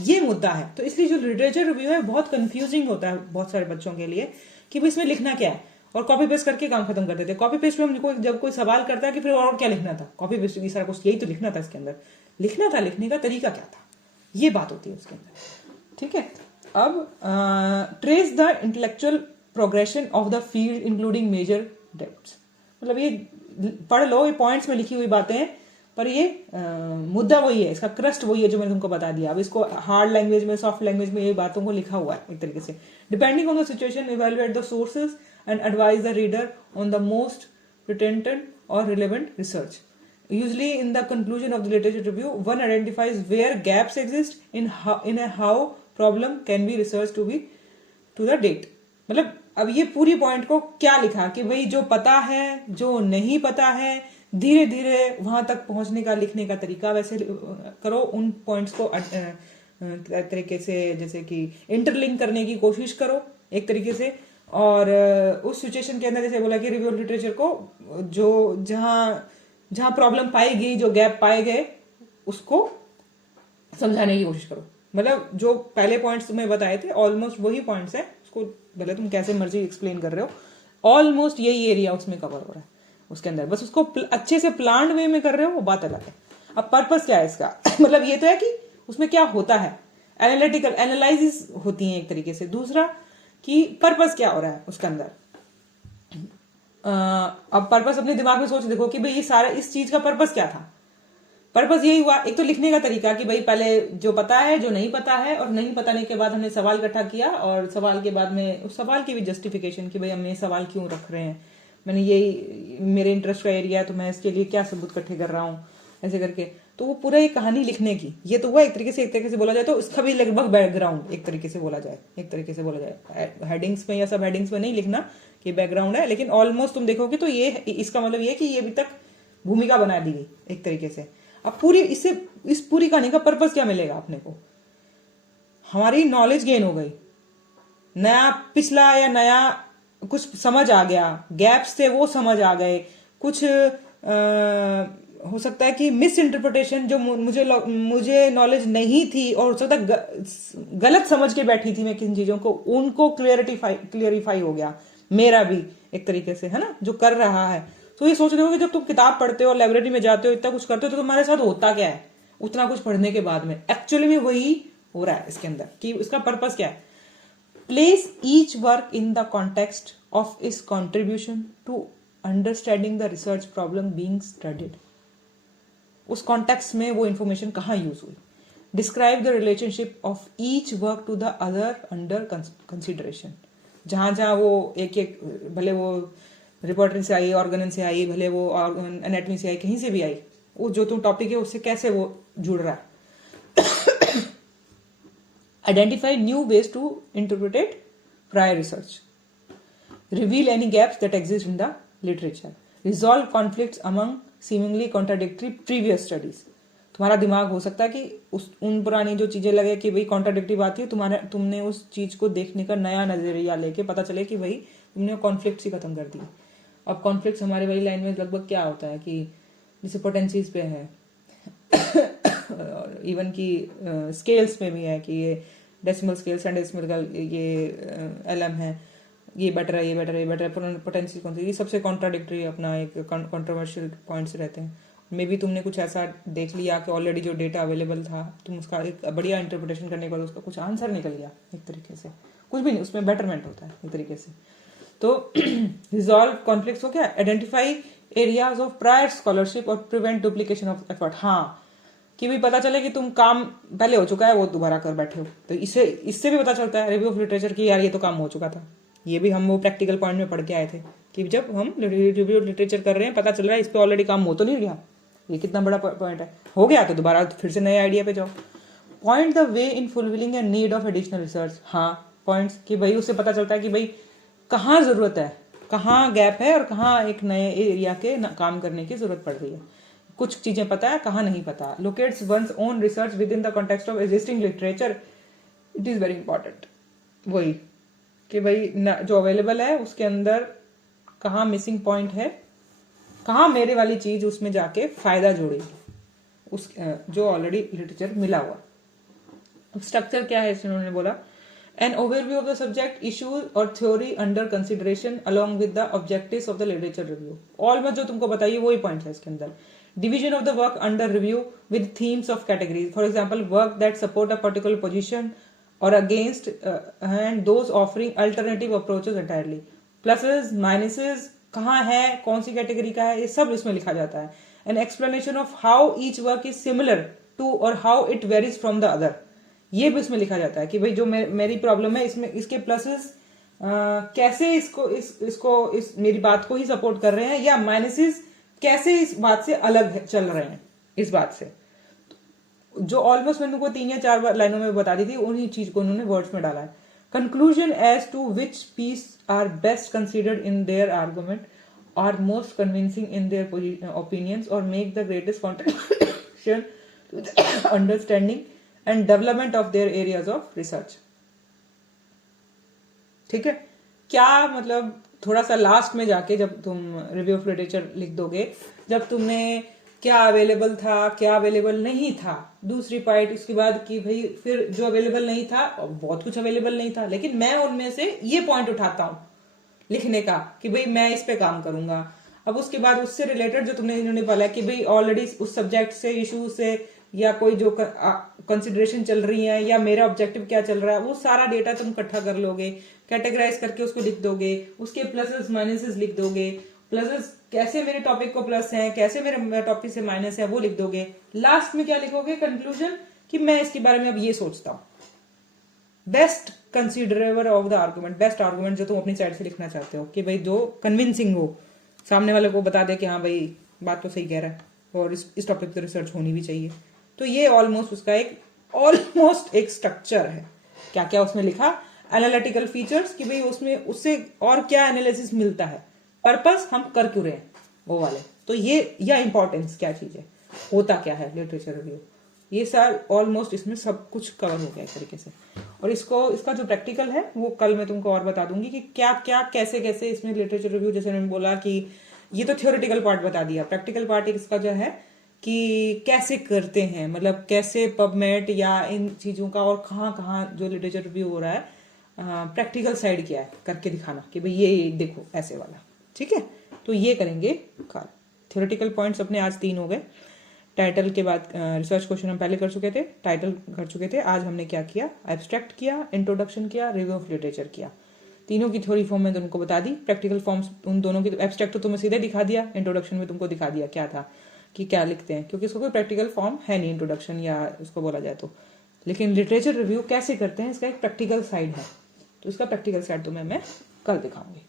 ये मुद्दा है। तो इसलिए जो लिटरेचर रिव्यू है बहुत कंफ्यूजिंग होता है बहुत सारे बच्चों के लिए कि भाई इसमें लिखना क्या है, और कॉपी पेस्ट करके काम खत्म कर देते हैं। कॉपी पेस्ट में हमको जब कोई सवाल करता है कि फिर और क्या लिखना था, कॉपी पेस्ट की सारा कुछ यही तो लिखना था, इसके अंदर लिखना था, लिखने का तरीका क्या था, ये बात होती है उसके अंदर। ठीक है, अब trace the intellectual progression of the field including major depths. मतलब ये पढ़ लो, ये पॉइंट्स में लिखी हुई बातें हैं, पर ये मुद्दा वही है, इसका क्रस्ट वही है जो मैंने तुमको बता दिया। अब इसको हार्ड लैंग्वेज में, सॉफ्ट लैंग्वेज में ये बातों को लिखा हुआ है एक तरीके से। Depending on the situation evaluate the sources and advise the reader on the most pertinent or relevant research. Usually in the conclusion of the literature review, one identifies where gaps exist in how problem can be researched to the date. मतलब अब ये पूरी point को क्या लिखा कि भाई जो पता है, जो नहीं पता है, धीरे धीरे वहां तक पहुंचने का लिखने का तरीका वैसे करो। उन पॉइंट्स को तरीके से जैसे कि इंटरलिंक करने की कोशिश करो एक तरीके से, और उस सिचुएशन के अंदर जैसे बोला कि रिव्यू लिटरेचर को जो जहां प्रॉब्लम पाई गई, जो गैप पाए गए, उसको समझाने की कोशिश करो। मतलब जो पहले पॉइंट्स तुम्हें बताए थे ऑलमोस्ट वही पॉइंट्स है, उसको भले तुम कैसे मर्जी एक्सप्लेन कर रहे हो, ऑलमोस्ट यही एरिया उसमें कवर हो रहा है उसके अंदर। बस उसको अच्छे से प्लान्ड वे में कर रहे हो, वो बात अलग है। अब पर्पस क्या है इसका मतलब ये तो है कि उसमें क्या होता है, एनालिटिकल एनालिसिस होती है एक तरीके से। दूसरा कि पर्पस क्या हो रहा है उसके अंदर। अब पर्पस अपने दिमाग में सोच देखो कि भाई ये सारा इस चीज का पर्पस क्या था। पर्पस यही हुआ, एक तो लिखने का तरीका कि भाई पहले जो पता है, जो नहीं पता है, और नहीं बताने के बाद हमने सवाल इकट्ठा किया, और सवाल के बाद में उस सवाल की भी जस्टिफिकेशन कि भाई हम ये सवाल क्यों रख रहे हैं, मैंने यही मेरे इंटरेस्ट का एरिया है तो मैं इसके लिए क्या सबूत इकट्ठे कर रहा हूँ, ऐसे करके। तो वो पूरा एक कहानी लिखने की, ये तो हुआ एक तरीके से बोला जाए तो इसका भी लगभग बैकग्राउंड एक तरीके से बोला जाए, हेडिंग्स में या सब हेडिंग्स में नहीं लिखना कि बैकग्राउंड है, लेकिन ऑलमोस्ट तुम देखोगे तो ये इसका मतलब ये कि ये अभी तक भूमिका बना दी गई एक तरीके से। अब इस पूरी कहानी का पर्पस क्या मिलेगा अपने को? हमारी नॉलेज गेन हो गई, नया पिछला या नया कुछ समझ आ गया, गैप्स थे वो समझ आ गए, कुछ हो सकता है कि मिस इंटरप्रिटेशन जो मुझे नॉलेज नहीं थी, और हो सकता है गलत समझ के बैठी थी मैं किन चीजों को, उनको क्लियरिफाई हो गया मेरा भी एक तरीके से, है ना, जो कर रहा है। तो ये सोच रहे हो कि जब तुम किताब पढ़ते हो, लाइब्रेरी में जाते हो, इतना कुछ करते हो, तो तुम्हारे साथ होता क्या है उतना कुछ पढ़ने के बाद में? एक्चुअली में वही हो रहा है इसके अंदर कि इसका पर्पस क्या है। Place each work in the context of its contribution to understanding the research problem being studied. उस कॉन्टेक्स्ट में वो इंफॉर्मेशन कहाँ यूज हुई। Describe the relationship of each work to the other under consideration. जहाँ जहाँ वो एक एक, भले वो रिपोर्टरी से आई, ऑर्गेनन से आई, भले वो एनाटमी से आई, कहीं से भी आई, वो जो तुम टॉपिक है उससे कैसे वो जुड़ रहा है। Identify new ways to interpret prior research, reveal any gaps that exist in the literature, resolve conflicts among seemingly contradictory previous studies. तुम्हारा दिमाग हो सकता है कि उन पुरानी जो चीजें लगे कि भाई कॉन्ट्राडिक्टरी बात है, तुमने उस चीज को देखने का नया नजरिया लेके पता चले कि भाई तुमने कॉन्फ्लिक्ट ही खत्म कर दी। अब कॉन्फ्लिक्ट हमारे वाली लाइन में लगभग क्या होता है कि जैसे पोटेंसीज पे है, इवन की स्केल्स में भी है कि ये डेसिमल स्केल, सेंडेसिमल, ये एलएम है, ये बेटर है, ये बेटर है, ये बेटर है, पोटेंशियल कौन सी, ये सबसे कॉन्ट्राडिक्टरी अपना एक कंट्रोवर्शियल पॉइंट्स रहते हैं। मे बी तुमने कुछ ऐसा देख लिया कि ऑलरेडी जो डेटा अवेलेबल था, तुम उसका एक बढ़िया इंटरप्रिटेशन करने के बाद उसका कुछ आंसर निकल गया एक तरीके से, कुछ भी नहीं, उसमें बेटरमेंट होता है एक तरीके से। तो रिजॉल्व कॉन्फ्लिक्ट्स हो गया, identify areas of prior scholarship और प्रिवेंट डुप्लीकेशन ऑफ एफर्ट। हाँ, कि भी पता चले कि तुम काम पहले हो चुका है वो दोबारा कर बैठे हो, तो इससे भी पता चलता है रिव्यू ऑफ लिटरेचर की यार ये तो काम हो चुका था। ये भी हम वो प्रैक्टिकल पॉइंट में पढ़ के आए थे कि जब हम रिव्यू ऑफ लिटरेचर कर रहे हैं पता चल रहा है इस पे ऑलरेडी काम हो तो नहीं गया, ये कितना बड़ा पॉइंट है, हो गया तो दोबारा फिर से नए आइडिया पे जाओ। Point the way in fulfilling a need of additional research. हाँ, पॉइंट्स कि भाई उससे पता चलता है कि भाई कहाँ जरूरत है, कहाँ गैप है और कहाँ एक नए एरिया के काम करने की जरूरत पड़ रही है। कुछ चीजें पता है, कहाँ नहीं पता। Locates one's own research with in the context of existing literature, it is very important. वही कि भाई जो अवेलेबल है उसके अंदर कहाँ मिसिंग पॉइंट है, कहाँ मेरे वाली चीज उसमें जाके फायदा जोड़ेगी उस जो ऑलरेडी लिटरेचर मिला हुआ। स्ट्रक्चर क्या है इसमें उन्होंने बोला, an overview of the subject, issues और theory under consideration along with the objectives of the literature review. Almost जो तुमको बताइए वही पॉइंट है इसके अंदर। Division of the work under review with themes of categories. For example, work that support a particular position or against and those offering alternative approaches entirely. Pluses, minuses, कहाँ है, कौन सी कैटेगरी का है, ये सब इसमें लिखा जाता है। An explanation of how each work is similar to or how it varies from the other. ये भी इसमें लिखा जाता है कि भाई जो मेरी प्रॉब्लम है इसमें इसके प्लसेस कैसे इस मेरी बात को ही सपोर्ट कर रहे हैं, या माइनसेस कैसे इस बात से अलग चल रहे हैं इस बात से। जो ऑलमोस्ट मैंने को 3 या 4 लाइनों में बता दी थी, उन्हीं चीज को उन्होंने वर्ड्स में डाला है। Conclusion as to which piece are best considered in their argument, are most convincing in their opinions और make the greatest contribution to the understanding and development of their areas of research. ठीक है, क्या मतलब थोड़ा सा last में जाके जब तुम रिव्यू ऑफ लिटरेचर लिख दोगे, जब तुमने क्या अवेलेबल था क्या अवेलेबल नहीं था, दूसरी पार्ट उसके बाद कि भाई फिर जो अवेलेबल नहीं था, बहुत कुछ अवेलेबल नहीं था, लेकिन मैं उनमें से ये पॉइंट उठाता हूं लिखने का कि भाई मैं इस पे काम करूंगा। अब उसके बाद उससे रिलेटेड जो तुमने इन्होंने बोला कि भाई ऑलरेडी उस सब्जेक्ट से, इशू से, या कोई जो कंसिडरेशन चल रही है, या मेरा ऑब्जेक्टिव क्या चल रहा है, वो सारा डेटा तुम इकट्ठा कर लोगे, कैटेगराइज करके उसको लिख दोगे, उसके प्लसेस माइनसेस लिख दोगे, प्लसेस कैसे मेरे टॉपिक को प्लस है, कैसे मेरे टॉपिक से माइनस है, वो लिख दोगे। लास्ट में क्या लिखोगे, कंक्लूजन, कि मैं इसके बारे में अब ये सोचता हूं। Best considerable of the argument, best argument जो तुम अपनी साइड से लिखना चाहते हो कि भाई जो कन्विंसिंग हो, सामने वाले को बता दे कि हाँ भाई बात तो सही कह रहा है और इस टॉपिक पे रिसर्च होनी भी चाहिए। तो ये ऑलमोस्ट उसका एक स्ट्रक्चर है। क्या क्या उसमें लिखा, एनालिटिकल फीचर्स कि भाई उसमें उससे और क्या एनालिसिस मिलता है, पर्पस हम कर क्यों रहे हैं वो वाले, तो ये या इंपॉर्टेंस क्या चीज है, होता क्या है लिटरेचर रिव्यू, ये सर ऑलमोस्ट इसमें सब कुछ कवर हो गया एक तरीके से। और इसका जो प्रैक्टिकल है वो कल मैं तुमको और बता दूंगी कि क्या क्या कैसे कैसे इसमें लिटरेचर रिव्यू, जैसे मैंने बोला कि ये तो थ्योरेटिकल पार्ट बता दिया, प्रैक्टिकल पार्ट इसका जो है कि कैसे करते हैं, मतलब कैसे पबमेट या इन चीजों का, और कहाँ कहाँ जो लिटरेचर रिव्यू हो रहा है प्रैक्टिकल साइड क्या है करके दिखाना कि भाई ये देखो ऐसे वाला। ठीक है, तो ये करेंगे कल। थ्योरेटिकल पॉइंट्स अपने आज 3 हो गए। टाइटल के बाद रिसर्च क्वेश्चन हम पहले कर चुके थे, टाइटल कर चुके थे। आज हमने क्या किया, एब्स्ट्रैक्ट किया, इंट्रोडक्शन किया, रिव्यू ऑफ लिटरेचर किया। तीनों की थ्योरी फॉर्म में तुमको बता दी, प्रैक्टिकल फॉर्म्स उन दोनों की। एब्स्ट्रैक्ट तो तुम्हें सीधे दिखा दिया, इंट्रोडक्शन में तुमको दिखा दिया क्या था, कि क्या लिखते हैं, क्योंकि इसका कोई प्रैक्टिकल फॉर्म है नहीं इंट्रोडक्शन या उसको बोला जाए तो। लेकिन लिटरेचर रिव्यू कैसे करते हैं इसका एक प्रैक्टिकल साइड है, तो इसका प्रैक्टिकल साइड तो मैं कल दिखाऊंगी।